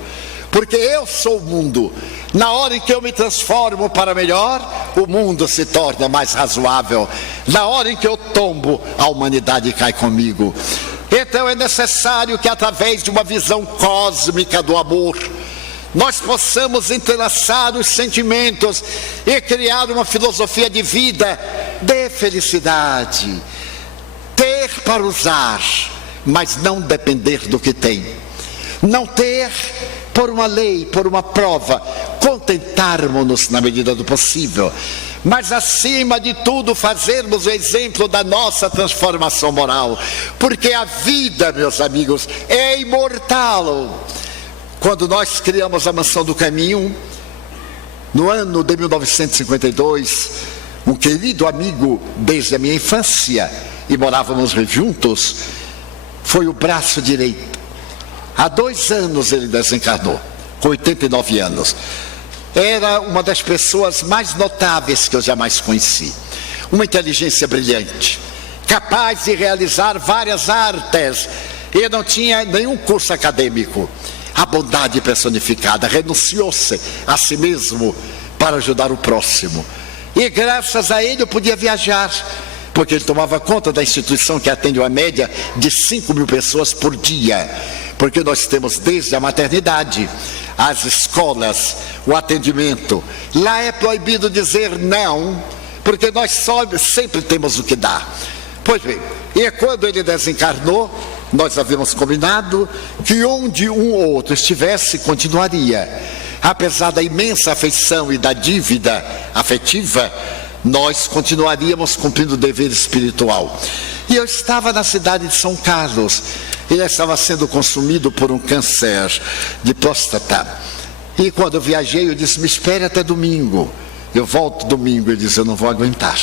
porque eu sou o mundo. Na hora em que eu me transformo para melhor, o mundo se torna mais razoável. Na hora em que eu tombo, a humanidade cai comigo. Então é necessário que, através de uma visão cósmica do amor, nós possamos entrelaçar os sentimentos e criar uma filosofia de vida de felicidade. Ter para usar, mas não depender do que tem. Não ter por uma lei, por uma prova. Contentarmos-nos na medida do possível. Mas acima de tudo fazermos o exemplo da nossa transformação moral. Porque a vida, meus amigos, é imortal. Quando nós criamos a Mansão do Caminho, no ano de 1952, um querido amigo desde a minha infância, e morávamos juntos, foi o braço direito. Há 2 anos ele desencarnou, com 89 anos. Era uma das pessoas mais notáveis que eu jamais conheci. Uma inteligência brilhante, capaz de realizar várias artes, e não tinha nenhum curso acadêmico. A bondade personificada, renunciou-se a si mesmo para ajudar o próximo. E graças a ele eu podia viajar, porque ele tomava conta da instituição que atende uma média de 5.000 pessoas por dia. Porque nós temos desde a maternidade, as escolas, o atendimento. Lá é proibido dizer não, porque nós sempre temos o que dar. Pois bem, e quando ele desencarnou, nós havíamos combinado que onde um ou outro estivesse, continuaria. Apesar da imensa afeição e da dívida afetiva, nós continuaríamos cumprindo o dever espiritual. E eu estava na cidade de São Carlos. Ele estava sendo consumido por um câncer de próstata. E quando eu viajei, eu disse: me espere até domingo. Eu volto domingo. Ele disse: eu não vou aguentar.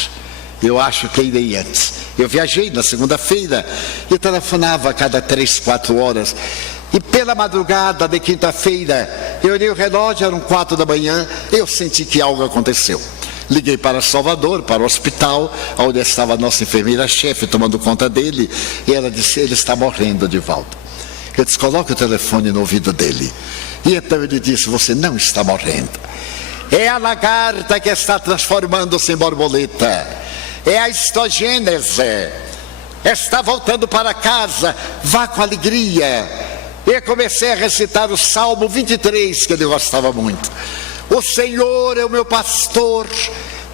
Eu acho que irei antes. Eu viajei na segunda-feira e telefonava a cada 3, 4 horas. E pela madrugada de quinta-feira, eu olhei o relógio, eram 4 da manhã, eu senti que algo aconteceu. Liguei para Salvador, para o hospital, onde estava a nossa enfermeira-chefe tomando conta dele, e ela disse: ele está morrendo, Divaldo. Eu disse: coloque o telefone no ouvido dele. E então ele disse: você não está morrendo. É a lagarta que está transformando-se em borboleta. É a histogênese. Está voltando para casa, vá com alegria. E comecei a recitar o Salmo 23, que ele gostava muito. O Senhor é o meu pastor,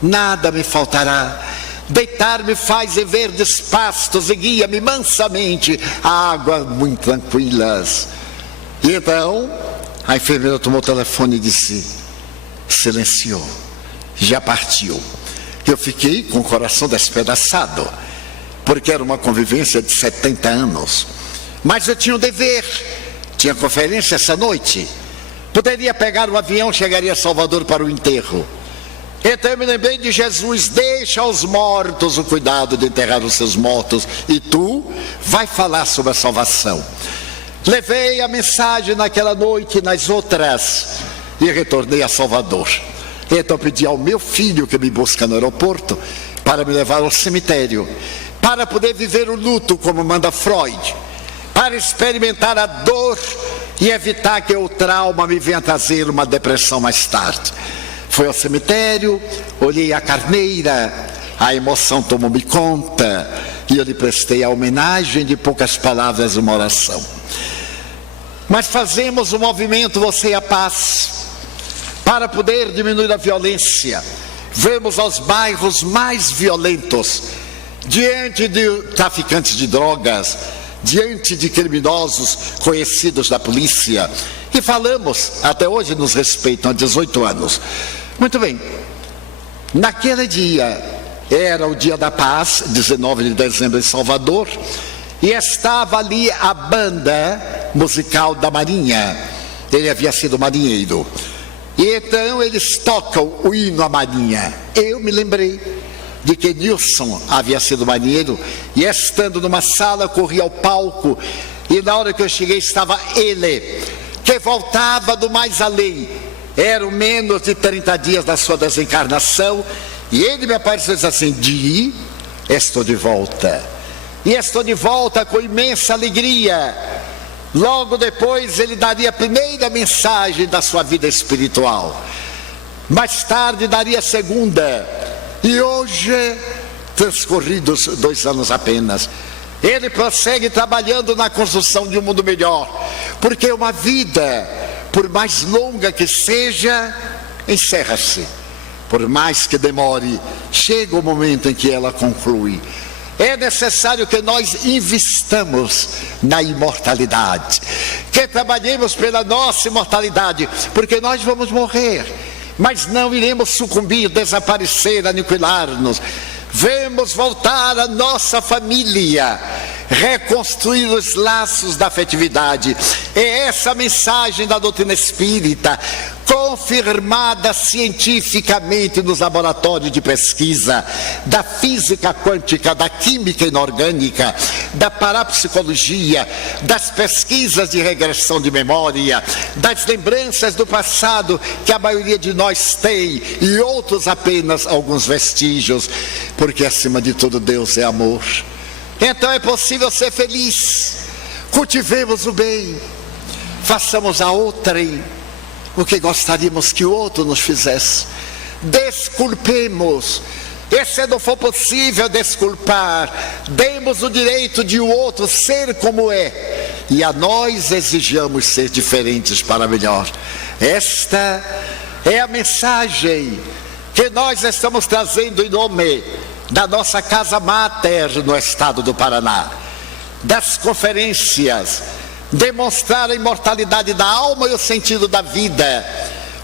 nada me faltará. Deitar-me faz em verdes pastos e guia-me mansamente a águas muito tranquilas. E então, a enfermeira tomou o telefone e disse: silenciou, já partiu. Eu fiquei com o coração despedaçado, porque era uma convivência de 70 anos. Mas eu tinha um dever, tinha conferência essa noite. Poderia pegar um avião, chegaria a Salvador para o enterro. Então eu me lembrei de Jesus: deixa aos mortos o cuidado de enterrar os seus mortos, e tu vai falar sobre a salvação. Levei a mensagem naquela noite e nas outras, e retornei a Salvador. Então pedi ao meu filho que me busca no aeroporto para me levar ao cemitério, para poder viver o luto como manda Freud, para experimentar a dor e evitar que o trauma me venha trazer uma depressão mais tarde. Fui ao cemitério, olhei a carneira, a emoção tomou-me conta e eu lhe prestei a homenagem de poucas palavras, uma oração. Mas fazemos um movimento, Você e a Paz, para poder diminuir a violência. Vamos aos bairros mais violentos, diante de traficantes de drogas, diante de criminosos conhecidos da polícia, e falamos, até hoje nos respeitam há 18 anos. Muito bem, naquele dia, era o Dia da Paz, 19 de dezembro em Salvador, e estava ali a banda musical da Marinha. Ele havia sido marinheiro, e então eles tocam o hino à Marinha. Eu me lembrei de que Nilson havia sido marinheiro, e estando numa sala, corri ao palco, e na hora que eu cheguei estava ele, que voltava do mais além. Eram menos de 30 dias da sua desencarnação, e ele me apareceu e disse assim: Di, estou de volta, e estou de volta com imensa alegria. Logo depois ele daria a primeira mensagem da sua vida espiritual, mais tarde daria a segunda, e hoje, transcorridos 2 anos apenas, ele prossegue trabalhando na construção de um mundo melhor, porque uma vida, por mais longa que seja, encerra-se. Por mais que demore, chega o momento em que ela conclui. É necessário que nós investamos na imortalidade, que trabalhemos pela nossa imortalidade, porque nós vamos morrer, mas não iremos sucumbir, desaparecer, aniquilar-nos. Vamos voltar à nossa família, reconstruir os laços da afetividade. É essa a mensagem da doutrina espírita, confirmada cientificamente nos laboratórios de pesquisa da física quântica, da química inorgânica, da parapsicologia, das pesquisas de regressão de memória, das lembranças do passado que a maioria de nós tem, e outros apenas alguns vestígios, porque acima de tudo Deus é amor. Então é possível ser feliz. Cultivemos o bem, façamos a outrem o que gostaríamos que o outro nos fizesse. Desculpemos, e se não for possível desculpar, demos o direito de o outro ser como é, e a nós exijamos ser diferentes para melhor. Esta é a mensagem que nós estamos trazendo em nome da nossa casa máter no estado do Paraná, das conferências, demonstrar a imortalidade da alma e o sentido da vida.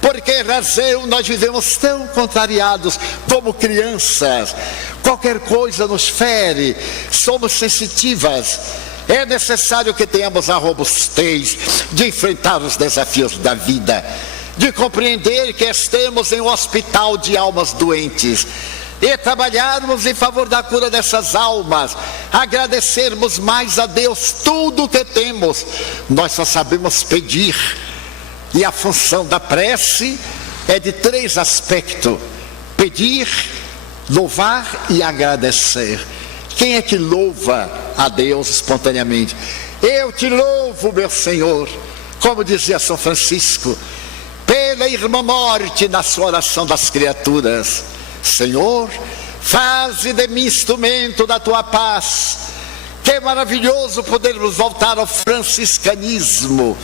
Por que razão nós vivemos tão contrariados como crianças? Qualquer coisa nos fere, somos sensitivas. É necessário que tenhamos a robustez de enfrentar os desafios da vida, de compreender que estamos em um hospital de almas doentes, e trabalharmos em favor da cura dessas almas, agradecermos mais a Deus tudo o que temos. Nós só sabemos pedir, e a função da prece é de 3 aspectos: pedir, louvar e agradecer. Quem é que louva a Deus espontaneamente? Eu te louvo, meu Senhor, como dizia São Francisco, pela irmã morte na sua oração das criaturas. Senhor, faze de mim instrumento da tua paz. Que maravilhoso podermos voltar ao franciscanismo,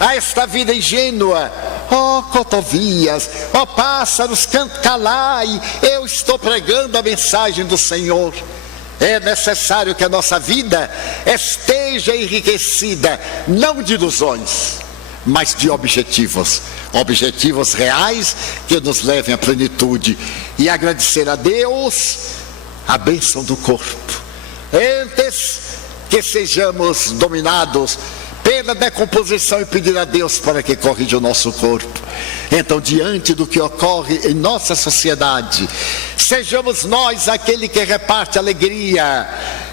a esta vida ingênua. Ó cotovias, ó pássaros, calai, eu estou pregando a mensagem do Senhor. É necessário que a nossa vida esteja enriquecida, não de ilusões, mas de objetivos reais que nos levem à plenitude, e agradecer a Deus a bênção do corpo, antes que sejamos dominados pela decomposição, e pedir a Deus para que corrija o nosso corpo. Então, diante do que ocorre em nossa sociedade, sejamos nós aquele que reparte alegria,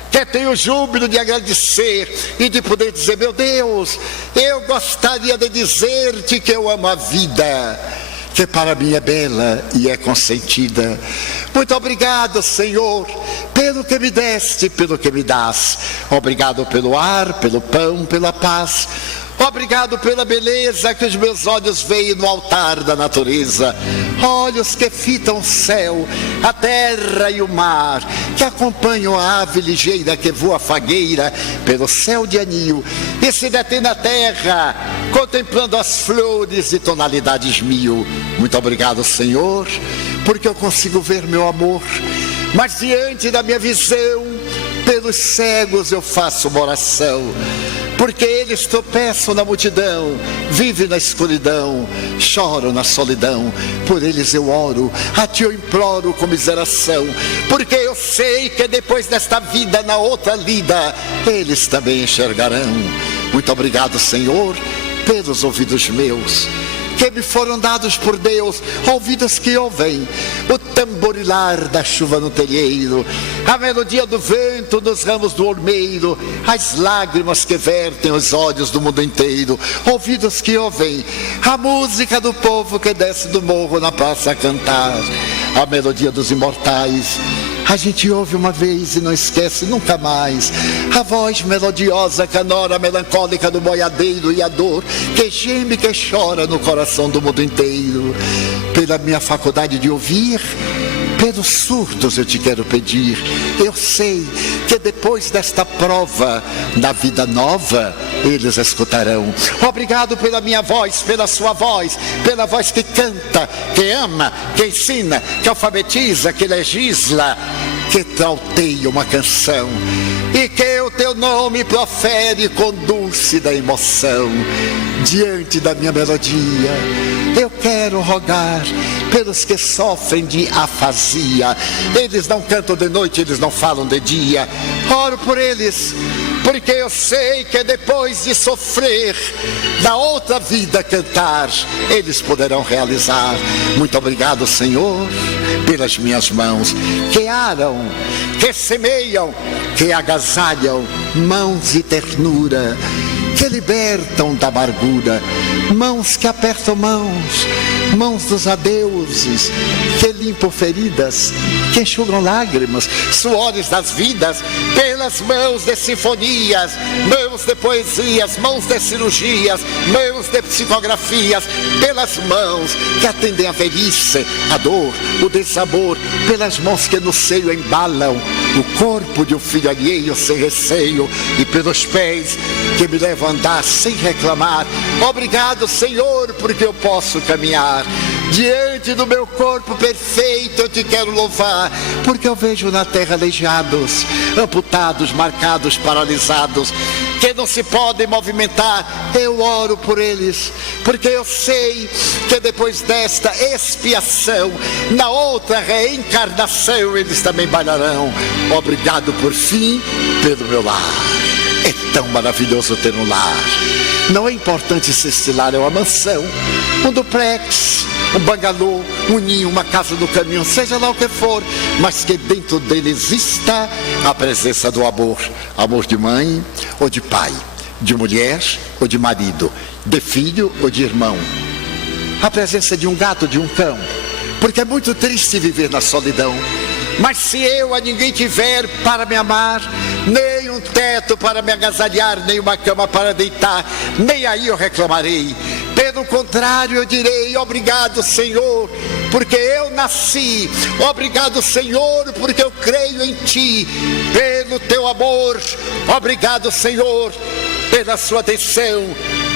que tem o júbilo de agradecer e de poder dizer: meu Deus, eu gostaria de dizer-te que eu amo a vida, que para mim é bela e é consentida. Muito obrigado, Senhor, pelo que me deste, pelo que me dás. Obrigado pelo ar, pelo pão, pela paz. Obrigado pela beleza que os meus olhos veem no altar da natureza. Olhos que fitam o céu, a terra e o mar, que acompanham a ave ligeira que voa fagueira pelo céu de anil e se detém na terra, contemplando as flores de tonalidades mil. Muito obrigado, Senhor, porque eu consigo ver meu amor, mas diante da minha visão, pelos cegos eu faço uma oração. Porque eles tropeçam na multidão, vivem na escuridão, choram na solidão. Por eles eu oro, a ti eu imploro com miseração. Porque eu sei que depois desta vida, na outra lida, eles também enxergarão. Muito obrigado, Senhor, pelos ouvidos meus, que me foram dados por Deus, ouvidos que ouvem o tamborilar da chuva no telheiro, a melodia do vento nos ramos do olmeiro, as lágrimas que vertem os olhos do mundo inteiro, ouvidos que ouvem a música do povo que desce do morro na praça a cantar, a melodia dos imortais. A gente ouve uma vez e não esquece nunca mais a voz melodiosa, canora, melancólica do boiadeiro e a dor que geme, que chora no coração do mundo inteiro. Pela minha faculdade de ouvir, pelos surdos eu te quero pedir. Eu sei que depois desta prova da vida nova, eles escutarão. Obrigado pela minha voz, pela sua voz, pela voz que canta, que ama, que ensina, que alfabetiza, que legisla, que trauteia uma canção e que o teu nome profere com dúlcida emoção. Diante da minha melodia, eu quero rogar pelos que sofrem de afasia. Eles não cantam de noite, eles não falam de dia. Oro por eles, porque eu sei que depois de sofrer, na outra vida cantar, eles poderão realizar. Muito obrigado, Senhor, pelas minhas mãos que aram, que semeiam, que agasalham, mãos de ternura, que libertam da amargura, mãos que apertam mãos, mãos dos adeuses, que limpam feridas, que enxugam lágrimas, suores das vidas, pelas mãos de sinfonias, mãos de poesias, mãos de cirurgias, mãos de psicografias, pelas mãos que atendem a velhice, a dor, o desamor, pelas mãos que no seio embalam o corpo de um filho alheio sem receio, e pelos pés que me levam a andar sem reclamar. Obrigado, Senhor, porque eu posso caminhar. Diante do meu corpo perfeito eu te quero louvar, porque eu vejo na terra aleijados, amputados, marcados, paralisados, que não se podem movimentar. Eu oro por eles, porque eu sei que depois desta expiação, na outra reencarnação, eles também bailarão. Obrigado por fim pelo meu lar. É tão maravilhoso ter um lar. Não é importante se este lar é uma mansão, um duplex, um bangalô, um ninho, uma casa no caminho, seja lá o que for, mas que dentro dele exista a presença do amor. Amor de mãe ou de pai, de mulher ou de marido, de filho ou de irmão. A presença de um gato, de um cão, porque é muito triste viver na solidão. Mas se eu a ninguém tiver para me amar, nem um teto para me agasalhar, nem uma cama para deitar, nem aí eu reclamarei. Pelo contrário, eu direi: obrigado, Senhor, porque eu nasci. Obrigado, Senhor, porque eu creio em ti. Pelo teu amor, obrigado, Senhor, pela sua atenção.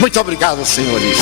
Muito obrigado, senhores.